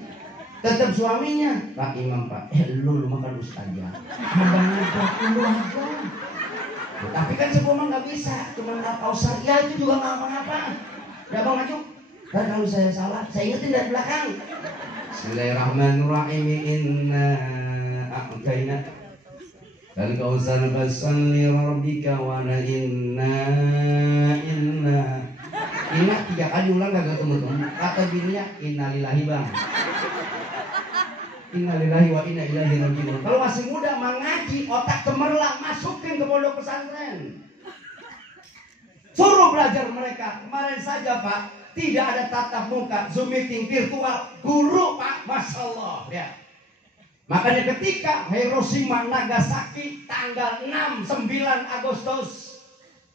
Tetap suaminya Pak imam Pak. Lu makan ustazah. Abang lu aja. Tapi kan semua mah nggak bisa. Cuma apa ustaz? Ya itu juga nggak apa-apa. Ya Bang maju. Dan kalau saya salah, saya ingetin dari belakang. Bismillahirrahmanirrahim. Inna a'tayna dan kausar fasalli rabbika wa inna 3 kali ulang gak ketemu. Kata bininya innalillahi Bang. Innalillahi wa inna ilaihi raji'un. Kalau masih muda mengaji, otak cemerlang, masukin ke pondok pesantren. Suruh belajar mereka. Kemarin saja Pak, tidak ada tatap muka, Zoom meeting virtual. Guru Pak, Masya Allah ya. Makanya ketika Hiroshima Nagasaki tanggal 6-9 Agustus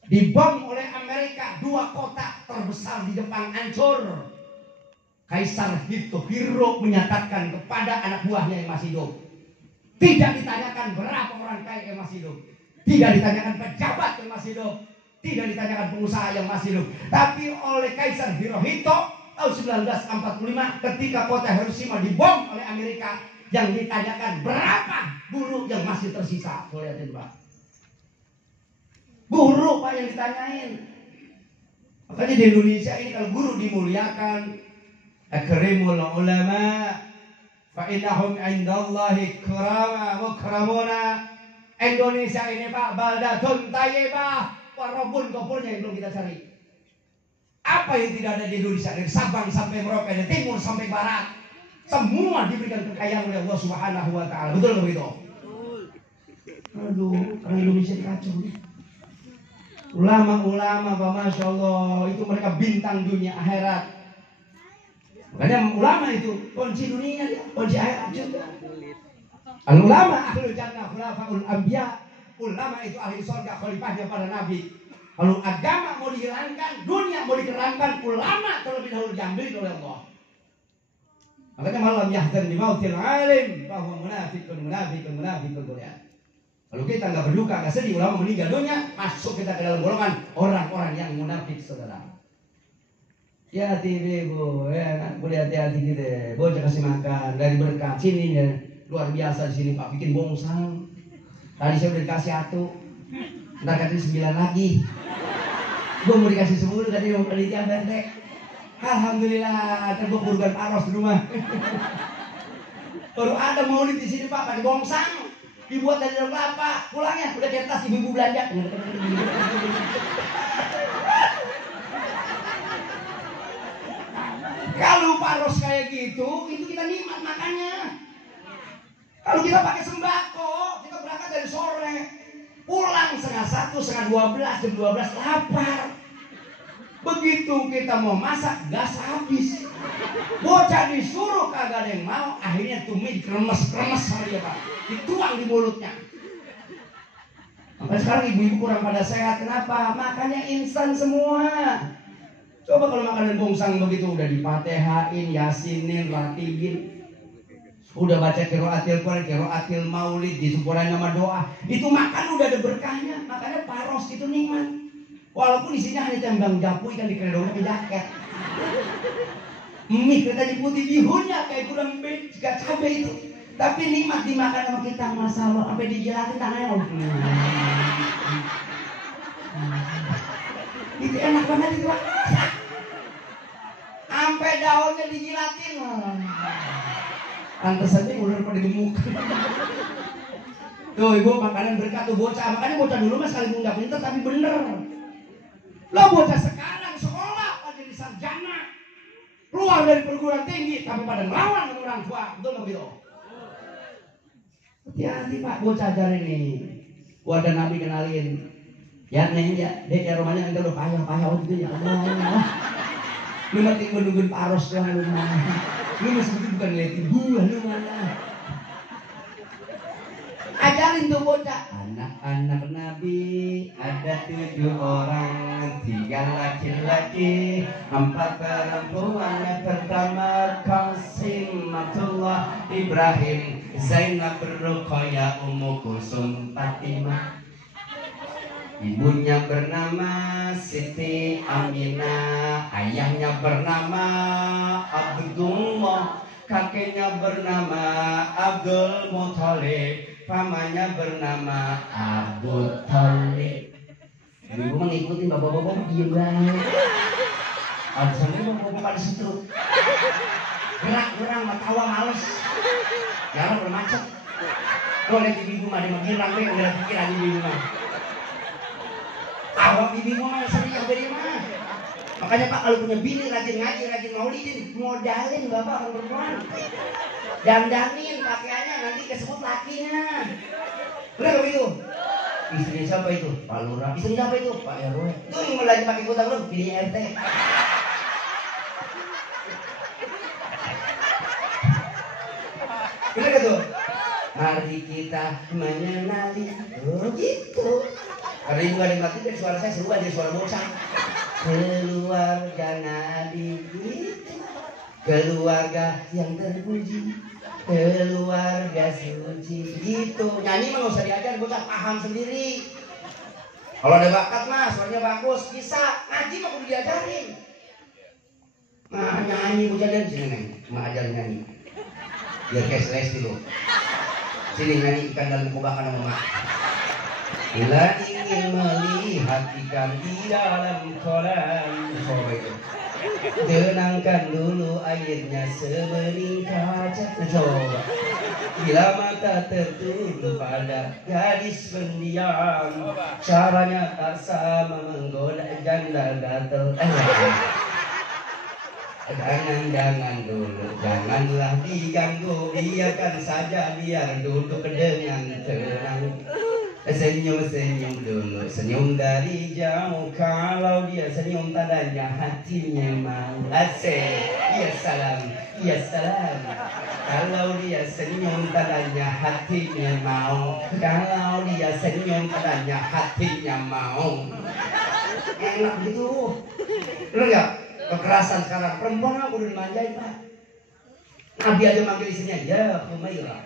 dibom oleh Amerika, 2 kota terbesar di Jepang hancur. Kaisar Hiro menyatakan kepada anak buahnya yang masih hidup, tidak ditanyakan berapa orang kaya yang masih hidup, tidak ditanyakan pejabat yang masih hidup, tidak ditanyakan pengusaha yang masih hidup, tapi oleh Kaisar Hirohito tahun 1945 ketika kota Hiroshima dibom oleh Amerika, yang ditanyakan berapa buruh yang masih tersisa. Lihatin Pak, buruh Pak yang ditanyain. Makanya di Indonesia ini kalau guru dimuliakan, akrimul ulama fa innahum indallahi karama mukramuna. Indonesia ini Pak baldatun thayyibah, walaupun kopulnya yang belum kita cari. Apa yang tidak ada di Indonesia, dari Sabang sampai Merauke, dari timur sampai barat, semua diberikan kekayaan oleh Allah Subhanahu wa taala. Betul begitu? Aduh, orang Indonesia kacau nih. Ulama-ulama Pak, Masya Allah, itu mereka bintang dunia akhirat. Makanya ulama itu kunci dunia, kunci akhirat juga. Al-ulama ahlul jannah khulafaul anbiya. Ulama itu ahli surga, khalifahnya para nabi. Kalau agama mau dihilangkan, dunia mau dikerangkan, ulama terlebih dahulu diambil oleh Allah. Makanya malam yahzan di mautil alim bahwa munafiqun. Kalau kita nggak berduka, nggak sedih, ulama meninggal dunia, masuk kita ke dalam golongan orang-orang yang munafik, saudara. Ya hati bu, ya boleh hati-hati gitu, bocah kasih makan dari berkat sini ya, luar biasa di sini Pak, bikin bongsang. Tadi saya udah dikasih 1, ntar kasih 9 lagi. Gue mau dikasih 10, tadi mau panitia berdek. Alhamdulillah, terbuka burukan paros di rumah. Baru ada maulid di sini Pak, pakai bongsang, dibuat dari daun kelapa. Pulangnya udah kertas ibu-ibu belanja. Kalau paros kayak gitu, itu kita nikmat makannya. Kalau kita pakai sembako, kita berangkat dari sore, pulang setengah 1, setengah 12, jam 12 lapar. Begitu kita mau masak, gas habis. Bocah disuruh kagak ada yang mau, akhirnya tumis kremes-kremes sama dia Pak, dituang di mulutnya. Sampai sekarang ibu-ibu kurang pada sehat, kenapa? Makannya instan semua. Coba kalau makanan bongsang begitu udah dipatehain, yasinin, ratibin, udah baca qiraatil Quran, qiraatil maulid, disempurnain nama doa, itu makan udah ada berkahnya. Makanya paros itu nikmat. Walaupun isinya hanya tembang japu ikan dikeredongnya ke jaket. Mie kereta putih bihunnya kayak kurang gak cabai itu. Tapi nikmat dimakan sama kita, masalah sampai dijilatin tangannya. Itu enak banget itu Pak. Sampai daunnya dijilatin. Pantes aja ular pada gemuk. Tuh ibu makanan berkat tuh bocah. Makanya bocah dulu mah sekalipun nggak pintar tapi bener. Lo bocah sekarang sekolah pada jadi sarjana, keluar dari perguruan tinggi tapi pada melawan dengan orang tua. Betul nggak begitu? Hati-hati Pak, bocah ajar ini. Gua ada nabi kenalin. Ya neng ya, dek ya rumahnya enggak lo payah gitu ya Allah. Lu mati nungguin paros doang lu mah. Lu masih begitu bukan ngeliatin gua lu mana. Ajarin tuh bocah. Anak-anak Nabi ada 7 orang, 3 laki-laki, 4 perempuan. Yang pertama Qasim, Abdullah, Ibrahim, Zainab, Ruqayyah, Ummu Kulsum, Fatimah. Ibunya bernama Siti Aminah, ayahnya bernama Abdullah, kakeknya bernama Abdul Muthalib, pamannya bernama Abu Thalib. Ibu mengikuti bapak-bapak diem banget. Alasannya bapak-bapak pada situ. Gerak-gerang matawa males. Jarang bermacet. Lo lihat ibu mah dia girang deh, udah pikir aja ibu mah. Awak bibi mah serius dari mah. Makanya Pak kalau punya bini rajin ngaji, rajin maulidin, modalin bapak perempuan. Dandanin pakaiannya nanti kesebut lakinya. Benar begitu? Istri siapa itu? Pak Lurah. Istri siapa itu? Pak RW. Itu yang lagi pakai kota belum? Pilihnya RT. Benar gitu? Mari kita mengenali. Oh gitu. Karena ibu ada yang mati dari suara saya seru aja suara bocah. Keluarga Nabi gitu. Keluarga yang terpuji, keluarga suci gitu. Nyanyi mah gak usah diajar, bocah paham sendiri. Kalau ada bakat mah suaranya bagus bisa ngaji mah kudu diajarin. Nah nyanyi bocah dan sini nih cuma ajar nyanyi biar cashless dulu. Sini nyanyi ikan dalam kubakan sama mak. Bila ingin melihat ikan di dalam kolam, coba itu tenangkan dulu airnya sebening kaca. Coba bila mata tertuju pada gadis pendiam, caranya tak sama menggoda janda gatel. Jangan dulu, janganlah diganggu, biarkan saja biar duduk dengan tenang. Senyum-senyum dulu, senyum dari jauh. Kalau dia senyum tandanya hatinya mau. Asik, ya salam, ya salam. Kalau dia senyum tandanya hatinya mau. Kalau dia senyum tandanya hatinya mau. Enak gitu. Bener gak? Kekerasan sekarang perempuan aku udah dimanjain Pak. Nabi aja manggil istrinya ya Humairah,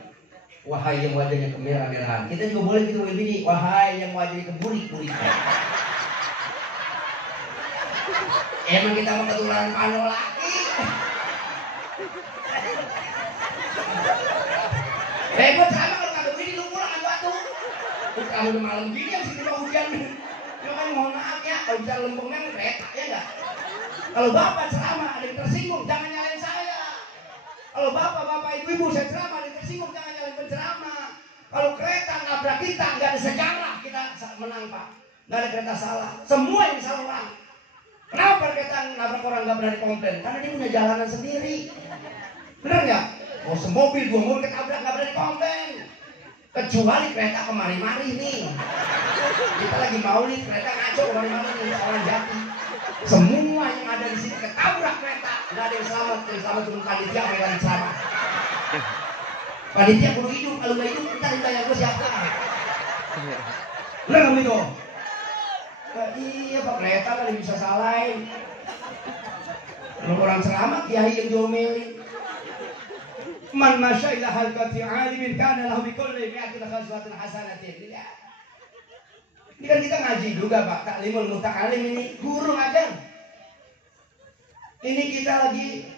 wahai yang wajahnya kemerah-merahan. Kita juga boleh gitu begini, wahai yang wajahnya keburik-burik. Emang kita mau ketularan pano lagi. Gue sama kalau kagak begini lu pulang sama batu. Kamu udah malam gini yang sini mau hujan. Lu kan mohon maaf ya, kalau bisa lempengnya retak ya enggak? Kalau bapak ceramah ada yang tersinggung, jangan nyalain saya. Kalau bapak-bapak ibu-ibu saya ceramah ada yang tersinggung, jangan nyalain penceramah. Kalau kereta nabrak kita, nggak ada sejarah kita menang Pak. Nggak ada kereta salah, semua yang salah orang. Kenapa kereta nabrak orang nggak berani komplain? Karena dia punya jalanan sendiri. Benar nggak? Oh semobil, dua mobil ketabrak nggak berani komplain. Kecuali kereta kemari-mari nih. Kita lagi maulid, kereta ngaco kemari-mari nih, orang Jati. Semua yang ada di sini ketabrak kereta, nggak ada yang selamat. Yang selamat cuma panitia yang lagi selamat. Panitia kudu hidup, kalau nggak hidup kita ditanya gue siapa. Benar nggak itu? Iya Pak, kereta kali bisa salahin. Kalau orang selamat kiai yang diomelin. Man masya ila halqati alimin kana lahu bikulli mi'atin khaswatin hasanatin. Ini kan kita ngaji juga Pak, taklimul muta'alim ini guru ngajar. Ini kita lagi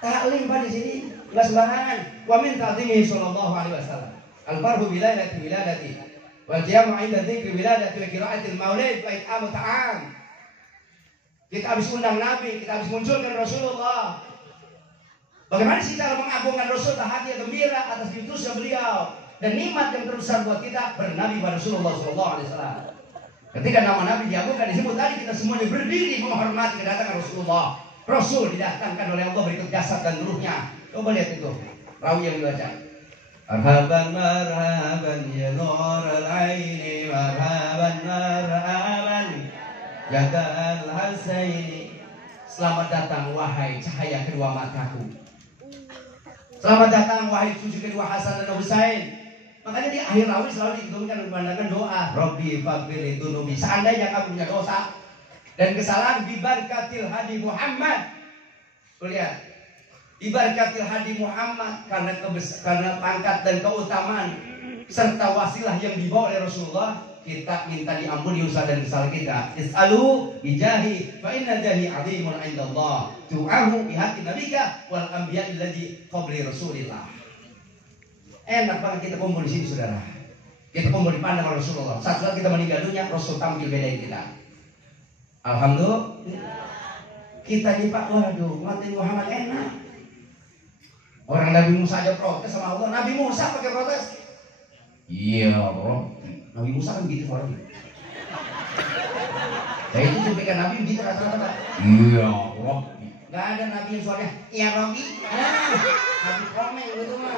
taklim Pak di sini, enggak sembarangan. Wa min ta'zimihi sallallahu alaihi wasallam. Al-farhu bilailati wiladati wal qiyamu 'inda dzikri wiladati wa qira'atil maulid wa it'amu ta'am. Kita habis undang Nabi, kita habis munculkan Rasulullah. Bagaimana sih cara mengagungkan Rasul, bahagia gembira atas diutusnya beliau dan nikmat yang terbesar buat kita bernabi pada Rasulullah SAW. Ketika nama Nabi diagungkan disebut tadi, kita semuanya berdiri menghormati kedatangan Rasulullah. Rasul didatangkan oleh Allah berikut jasad dan ruhnya. Coba lihat itu rawi yang dibaca. Marhaban marhaban ya nur al-aini, marhaban marhaban ya al-hasaini. Selamat datang wahai cahaya kedua mataku. Selamat datang wahai cucu kedua Hasan dan Husain. Makanya di akhir rawi selalu ditunjukkan pemandangan doa. Rabbi faghfirli dzunubi. Seandainya kamu punya dosa dan kesalahan, bibarkatil hadi Muhammad. Lihat, bibarkatil hadi Muhammad, karena pangkat dan keutamaan serta wasilah yang dibawa oleh Rasulullah, kita minta diampuni dosa dan kesalahan kita. Is'alu bijahi fa inna jahi 'azimun 'indallah. Tu'ahu bihaqi nabika wal anbiya'i alladzi qabli Rasulillah. Enak banget kita kumpul di sini saudara. Kita kumpul dipandang oleh Rasulullah. Saat kita meninggal dunia, Rasul tampil bedain kita. Alhamdulillah. Kita nih Pak, waduh, mati Muhammad enak. Orang Nabi Musa aja protes sama Allah. Nabi Musa pakai protes. Iya, bro. Nabi Musa kan gitu orangnya. Saya itu sampaikan Nabi begitu rata-rata. Iya, bro. Nggak ada nabi yang suaranya ya Robi. Nabi komeng gitu mah.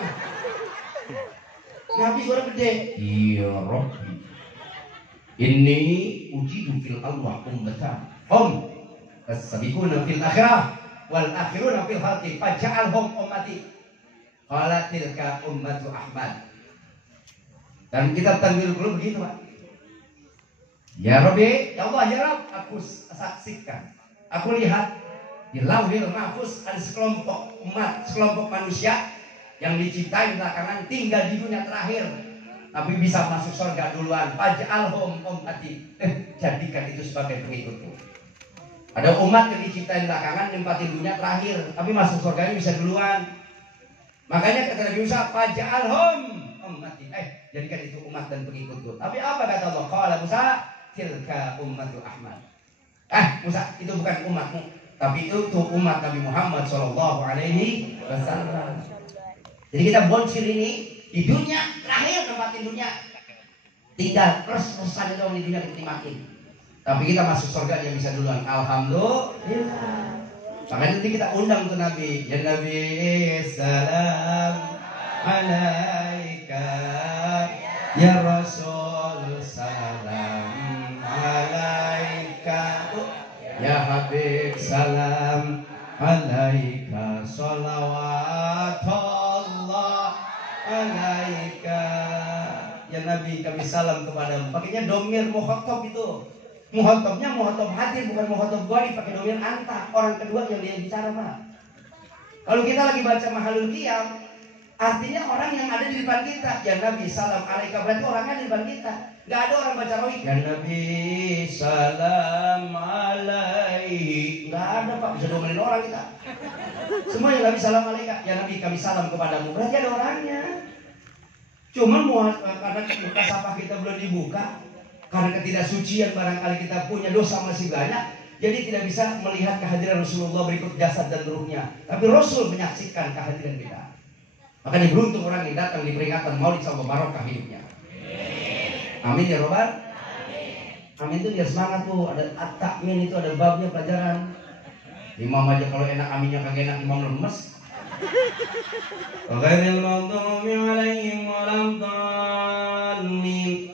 Nabi suara gede. Ya Robi. Ini ujidu fil Allah ummatan. As-sabiquna fil akhirah wal akhiruna fil khalqi faj'alhum ummati. Qala tilka ummatu Ahmad. Dan kita tanggil dulu begitu, Pak. Ya Rabbi, ya Allah, ya Rabb, aku saksikan. Aku lihat di Lauhil Mahfuz ada sekelompok umat, sekelompok manusia yang diciptai belakangan tinggal di dunia terakhir, tapi bisa masuk surga duluan. Faj'alhum ummati. Jadikan itu sebagai pengikutku. Ada umat yang diciptai belakangan nempatin dunia terakhir, tapi masuk surganya bisa duluan. Makanya kata Nabi Musa, faj'alhum ummati. Jadikan itu umat dan pengikutku. Tapi apa kata Allah? Qala Musa, tilka ummatu Ahmad. Musa, itu bukan umatmu, tapi itu umat Nabi Muhammad Shallallahu Alaihi Wasallam. Jadi kita bonsir ini di dunia terakhir nempatin dunia, tinggal terus-terusan dong di dunia nikmatin. Tapi kita masuk surga yang bisa duluan. Alhamdulillah. Makanya nanti kita undang tuh Nabi. Ya Nabi salam alaika, ya Rasul salam alaika, ya Habib salam alaika, salawatullah alaika. Ya Nabi kami salam kepadamu. Pakainya domir muhatab itu. Muhatabnya muhatab hadir, bukan muhatab ghaib, pakai domir anta. Orang kedua yang dia bicara, Pak. Kalau kita lagi baca Mahalul Qiyam, artinya orang yang ada di depan kita. Ya Nabi salam alaika, berarti orangnya di depan kita. Gak ada orang baca rohid. Ya Nabi salam alaihi. Gak ada, Pak, bisa domelin orang kita. Semua yang Nabi salam alaika. Ya Nabi kami salam kepadamu, berarti ada orangnya. Cuman karena muka sapa kita belum dibuka, karena ketidaksucian barangkali kita punya dosa masih banyak, jadi tidak bisa melihat kehadiran Rasulullah berikut jasad dan ruhnya. Tapi Rasul menyaksikan kehadiran kita. Makanya beruntung orang yang datang di peringatan Maulid sama barokah hidupnya. Amin ya Robbal. Amin itu biar semangat tuh. Ada at-ta'min itu ada babnya pelajaran. Imam aja kalau enak aminnya kagak enak, imam lemes. Ghairil maghdubi 'alaihim waladhdallin.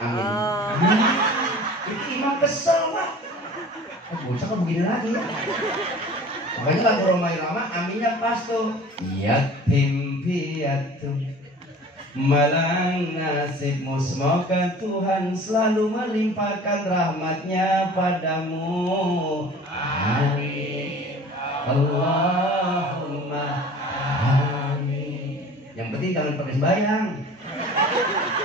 Amin. Itu imam kesel, Pak. Bocah kok begini lagi ya. Makanya lagu Romai Lama aminnya pas tuh. Yatim piatu malang nasibmu, semoga Tuhan selalu melimpahkan rahmatnya padamu. Amin. Allahumma amin. Yang penting jangan pakai sembahyang.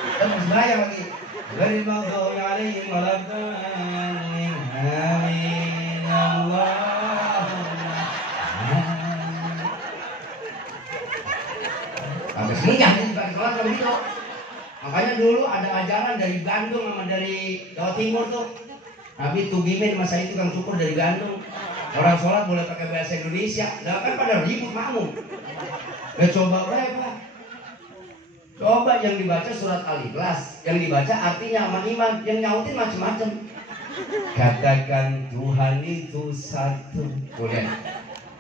Kita pakai sembahyang lagi. Ghairil maghdubi 'alaihim waladhdallin. Amin. Allahumma amin. Sampai semuanya nih pakai sholat kalau gitu. Makanya dulu ada ajaran dari Bandung sama dari Jawa Timur tuh. Habis Tugimin masa itu kan syukur dari Bandung. Orang sholat boleh pakai bahasa Indonesia. Nah kan pada ribut makmum. Coba Pak. Coba yang dibaca surat Al-Ikhlas, yang dibaca artinya sama imam, yang nyautin macam-macam. Katakan Tuhan itu satu. Boleh.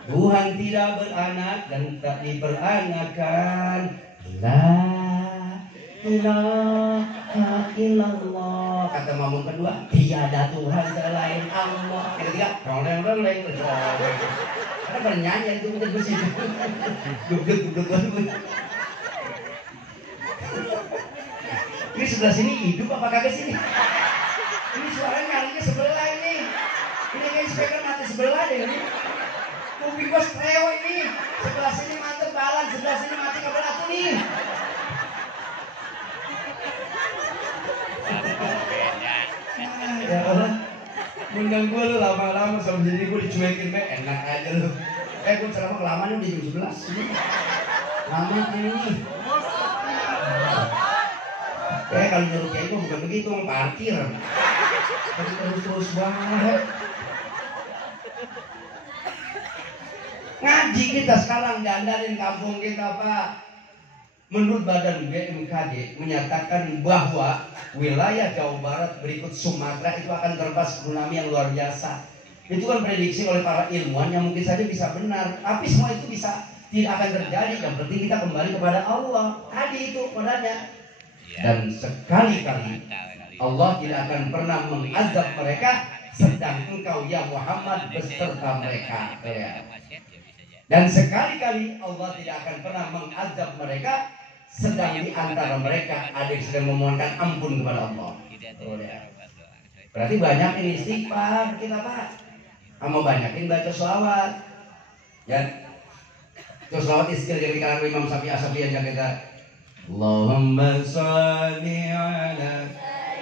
Tuhan tidak beranak dan tak diperanakan. La ilaha illallah. Kata makmum kedua, tiada Tuhan selain Allah. Ketiga, roleng. Ada bernyanyi itu kita bersih. Duduk. Ini sebelah sini hidup apa kagak sini? Ini suaranya nyarinya sebelah ini. Ini kayak speaker mati sebelah deh ini. Kuping gua stereo ini. Sebelah sini mantep balan, sebelah sini mati kebelah tuh nih. Ya Allah, undang gue lu lama-lama sama jadi gue dicuekin be, enak aja lu. Gue selama kelamaan udah jam 11. Lama ini. Kalau nyuruh kayak gue bukan begitu, mau parkir. Tapi terus banget. Ngaji kita sekarang dandanin kampung kita, Pak. Menurut Badan BMKG menyatakan bahwa wilayah Jawa Barat berikut Sumatera itu akan terlepas tsunami yang luar biasa. Itu kan prediksi oleh para ilmuwan yang mungkin saja bisa benar, tapi semua itu bisa tidak akan terjadi. Yang penting kita kembali kepada Allah. Tadi itu modalnya. Dan sekali-kali Allah tidak akan pernah mengazab mereka sedang engkau ya Muhammad beserta mereka. Dan sekali-kali Allah tidak akan pernah mengazab mereka sedang di antara mereka ada yang sedang memohonkan ampun kepada Allah. Berarti banyak ini istighfar kita Pak. Kamu banyakin baca sholawat. Ya. Terus sholawat istighfar yang dikatakan Imam Syafi'i aja kita. Allahumma sholli ala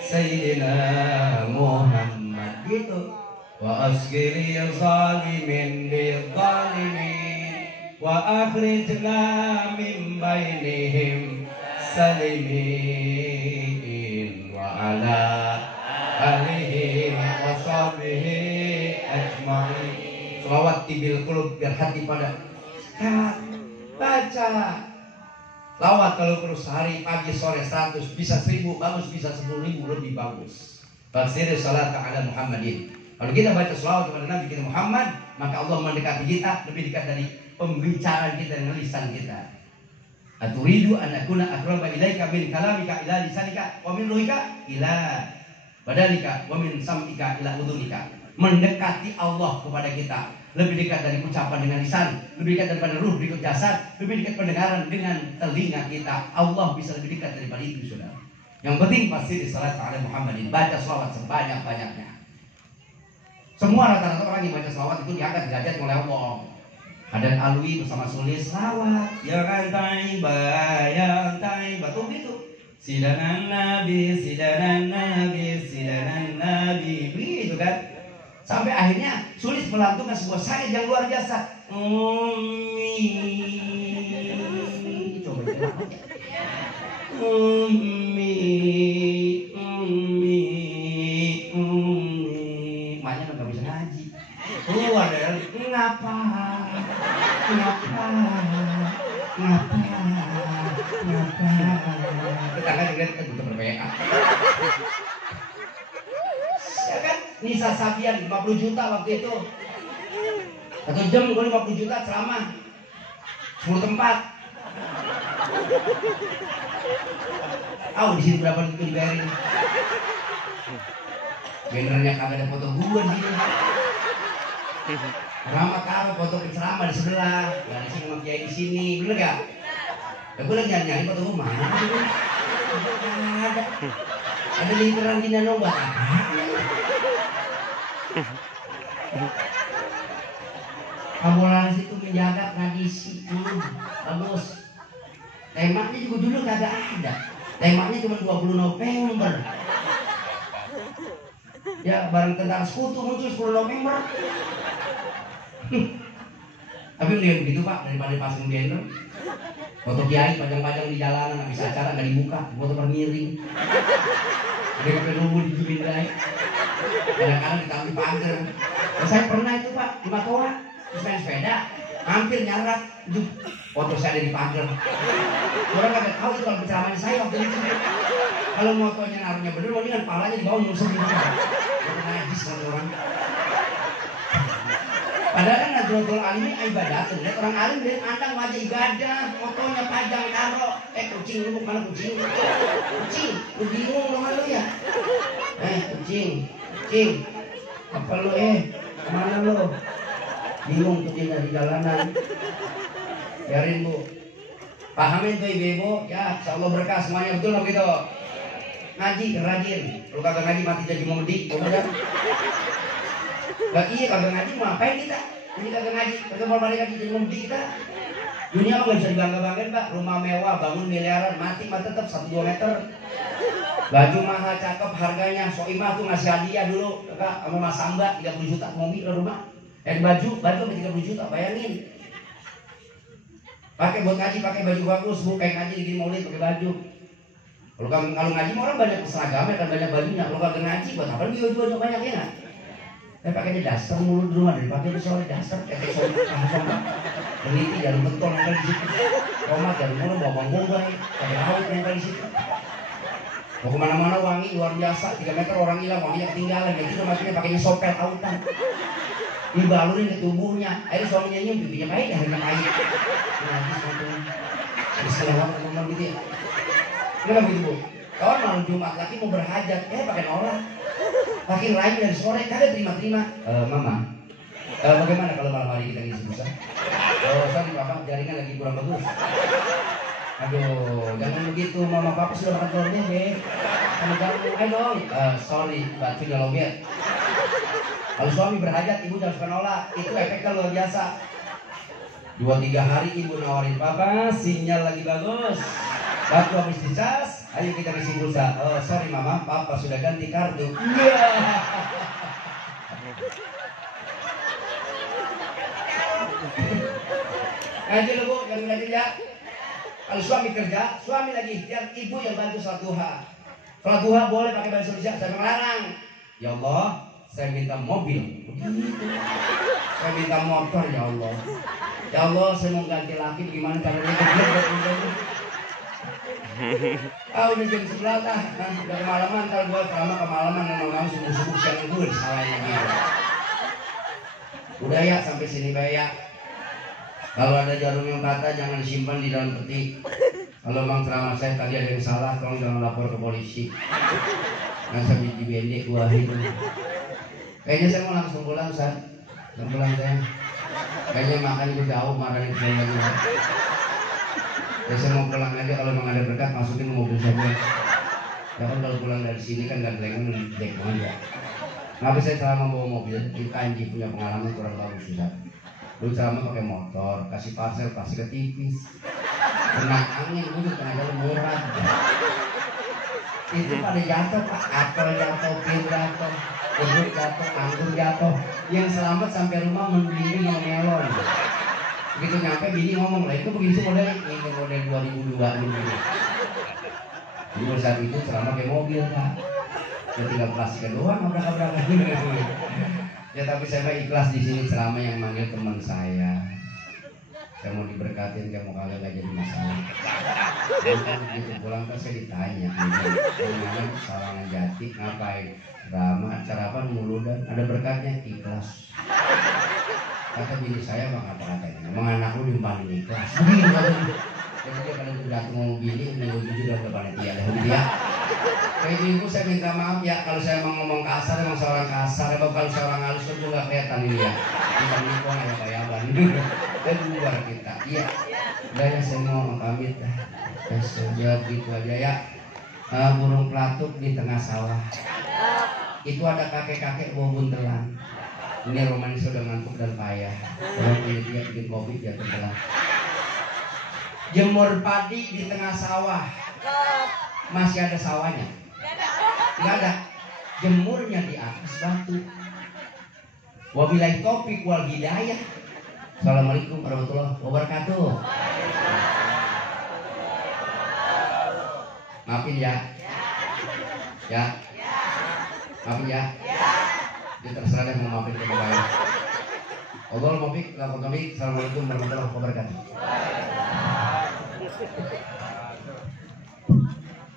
Sayyidina Muhammad gitu. Wa asqili zalimin bil zalimin wa akhrijna min bainihim salimin wa ala alihi wa sahbihi ajma'in. Sholawat tibil qulub biar hati pada baca. Lawat kalau perlu sehari, pagi, sore 100, bisa 1000 bagus, bisa 10.000 lebih bagus. Tafsir salat ala Muhammadin. Kalau kita baca selawat kepada Nabi kita Muhammad, maka Allah mendekati kita lebih dekat dari pembicaraan kita dan lisan kita. Aturidu an akuna aqraba ilaika min kalamika ila lisanika wa min ruhika ila badalika wa min sam'ika ila udunika. Mendekati Allah kepada kita lebih dekat dari ucapan dengan lisan, lebih dekat daripada ruh berikut jasad, lebih dekat pendengaran dengan telinga kita. Allah bisa lebih dekat daripada itu, saudara. Yang penting pasti di salat ala Muhammadin, baca selawat sebanyak-banyaknya. Semua rata-rata orang yang baca selawat itu diangkat derajat oleh Allah. Ada Alwi bersama Sulis selawat, ya kan taiba tuh gitu. Sidanan Nabi, sidanan Nabi, sidanan Nabi, begitu kan? Sampai akhirnya Sulis melantunkan sebuah syair yang luar biasa. Coba kita maknya nggak bisa ngaji. Keluar dari ngapa? Tetangga dilihat kan butuh berbeda. Ya kan? Nisa Sabian 50 juta waktu itu. 1 jam gue 50 juta ceramah 10 tempat. Di sini berapa itu dibayarin? Bannernya kagak ada foto gue di sini. Ramah kagak foto ceramah di sebelah. Gak di sini sama kiai di sini, bener gak? Ya gue lagi nyari foto gue mana? Ada lingkaran gini dong buat apa? Kapolres itu menjaga tradisi, bagus. Temanya juga dulu kagak ada. Temanya cuma 20 November. Ya bareng tentang sekutu muncul 10 November. Tapi mendingan begitu Pak daripada pasang banner. Foto kiai panjang-panjang di jalanan, habis acara nggak dibuka, foto permiring. Dia pakai rubuh di jubindai. Kadang-kadang ditaruh di pagar. Saya pernah itu Pak di Matoa, terus main sepeda, hampir nyarat, foto saya ada di pagar. Orang nggak tahu itu kalau pencerahan saya waktu itu. Kalau motonya naruhnya bener, mendingan palanya di bawah musuh di bawah. Foto najis sama orang. Padahal kan Nahdlatul Alim ini ibadah. Lihat orang alim lihat andang wajah ibadah, fotonya panjang taruh. Kucing lu mana kucing? Kucing, lu bingung sama lu ya? Kucing. Apa lu kemana lu? Bingung kucing dari jalanan. Biarin Bu. Pahamin tuh ibu-ibu, ya insyaallah berkah semuanya, betul nggak gitu? Ngaji rajin, lu kagak ngaji mati jadi mudi, kemudian. Gak iya kagak ngaji mau ngapain kita? Ini kagak ngaji, kagak mau balik lagi jadi mudi kita. Dunia nggak bisa dibangga-banggain Pak, rumah mewah, bangun miliaran, mati mah tetap 1-2 meter. Baju mahal cakep harganya, Soimah tuh ngasih hadiah dulu, kakak sama Mas Samba 30 juta mobil ke rumah. Baju 30 juta, bayangin. Pakai buat ngaji, pakai baju bagus, Bu, kayak ngaji di maulid pakai baju. Kalau ngaji orang banyak seragam, kan banyak bajunya. Kalau kagak ngaji buat apa baju banyak ya nggak? Pakainya daster mulu di rumah, dipakai itu soalnya daster, kayak sombong. Peneliti jarum pentol yang di situ, tomat jarum mulu, bawang bombay, pakai laut yang di situ. Mau kemana-mana wangi luar biasa, 3 meter orang hilang, wanginya ketinggalan. Jadi itu maksudnya pakainya sopel autan. dibalurin ke tubuhnya. Akhirnya suaminya nyium, pipinya pahit, akhirnya pahit. Nanti habis selawat ngomong gitu ya. Kenapa gitu Bu? Kawan malam Jumat laki mau berhajat, pakai nolak. Makin lain dari sore, kagak terima-terima. Mama, bagaimana kalau malam hari kita ngisi busa? Sorry Papa, jaringan lagi kurang bagus. Aduh, jangan begitu, Mama Papa sudah makan telurnya, Be. Kamu, ayo dong. Sorry, batunya lobet. Kalau suami berhajat, ibu jangan suka nolak. Itu efeknya luar biasa. 2-3 hari ibu nawarin, Papa, sinyal lagi bagus. Batu habis dicas, ayo kita ngisi pulsa. Sorry Mama, Papa sudah ganti kartu. Ngaji lu Bu, yang ngaji ya. Kalau suami kerja, suami lagi ikhtiar, ibu yang bantu sholat duha. Sholat duha boleh pakai bahasa Indonesia, saya melarang. Ya Allah, saya minta mobil. Begitu. Saya minta motor ya Allah. Ya Allah, saya mau ganti laki, gimana caranya? Udah jam 11 lah, udah kemalaman, ntar gue selama kemalaman ngomong subuh-subuh siang gue disalahin gitu. Udah ya, sampai sini ya. Kalau ada jarum yang patah jangan disimpan di dalam peti. Kalau memang ceramah saya tadi ada yang salah, tolong jangan lapor ke polisi. Nah sampai di BND gua itu. Kayaknya saya mau langsung pulang, Ustaz. Langsung pulang saya. Kayaknya makan itu jauh, makan itu jauh lagi. Ya saya mau pulang aja, kalau memang ada berkat masukin ke mobil saja. Ya kan kalau pulang dari sini kan gak telengan dek banget ya. Kenapa saya ceramah bawa mobil? Kita anjing punya pengalaman kurang bagus, Ustaz. Lu ceramah pakai motor, kasih parcel pasti tipis. Kena angin, udah kena jalan murah. Itu pada jatuh Pak, apel jatuh, pil jatuh, jeruk jatuh, anggur jatuh. Yang selamat sampai rumah mending mau melon. Begitu nyampe bini ngomong lah, itu begitu model ini model 2002 ini. Jadi saat itu ceramah pakai mobil Pak. Ya tinggal plastiknya doang, abrak-abrakan. Ya tapi saya ikhlas di sini ceramah yang manggil teman saya. Saya mau diberkatin, kayak mau kagak gak jadi masalah. Dan begitu pulang kan saya ditanya, gimana Sawangan Jati ngapain? Drama acara apa muludan? Ada berkatnya, ikhlas. Kata bini saya bang kata-katanya, emang anak lu dimpanin ikhlas. Jadi dia kalau datang mau bini, nunggu jujur dan panitia deh dia. Kayak ibu saya minta maaf ya kalau saya mau ngomong kasar, emang seorang kasar. Emang kalau seorang halus itu nggak kelihatan ini ya. Kita nikah ya kayak abang. Dan luar kita, iya. Udah ya saya mau pamit dah. Ya sudah gitu aja ya. Burung pelatuk di tengah sawah. Itu ada kakek-kakek bawa buntelan. Ini Roman sudah ngantuk dan payah. Kalau dia bikin kopi dia tenggelam. Jemur padi di tengah sawah. Masih ada sawahnya? Tidak ada. Jemurnya di atas batu. Wabillahi taufiq wal hidayah. Assalamualaikum warahmatullahi wabarakatuh. Maafin ya. Ya. Maafin ya. Dia terserah dia mau maafin ke bawah. Allah maafin. Assalamualaikum warahmatullahi wabarakatuh.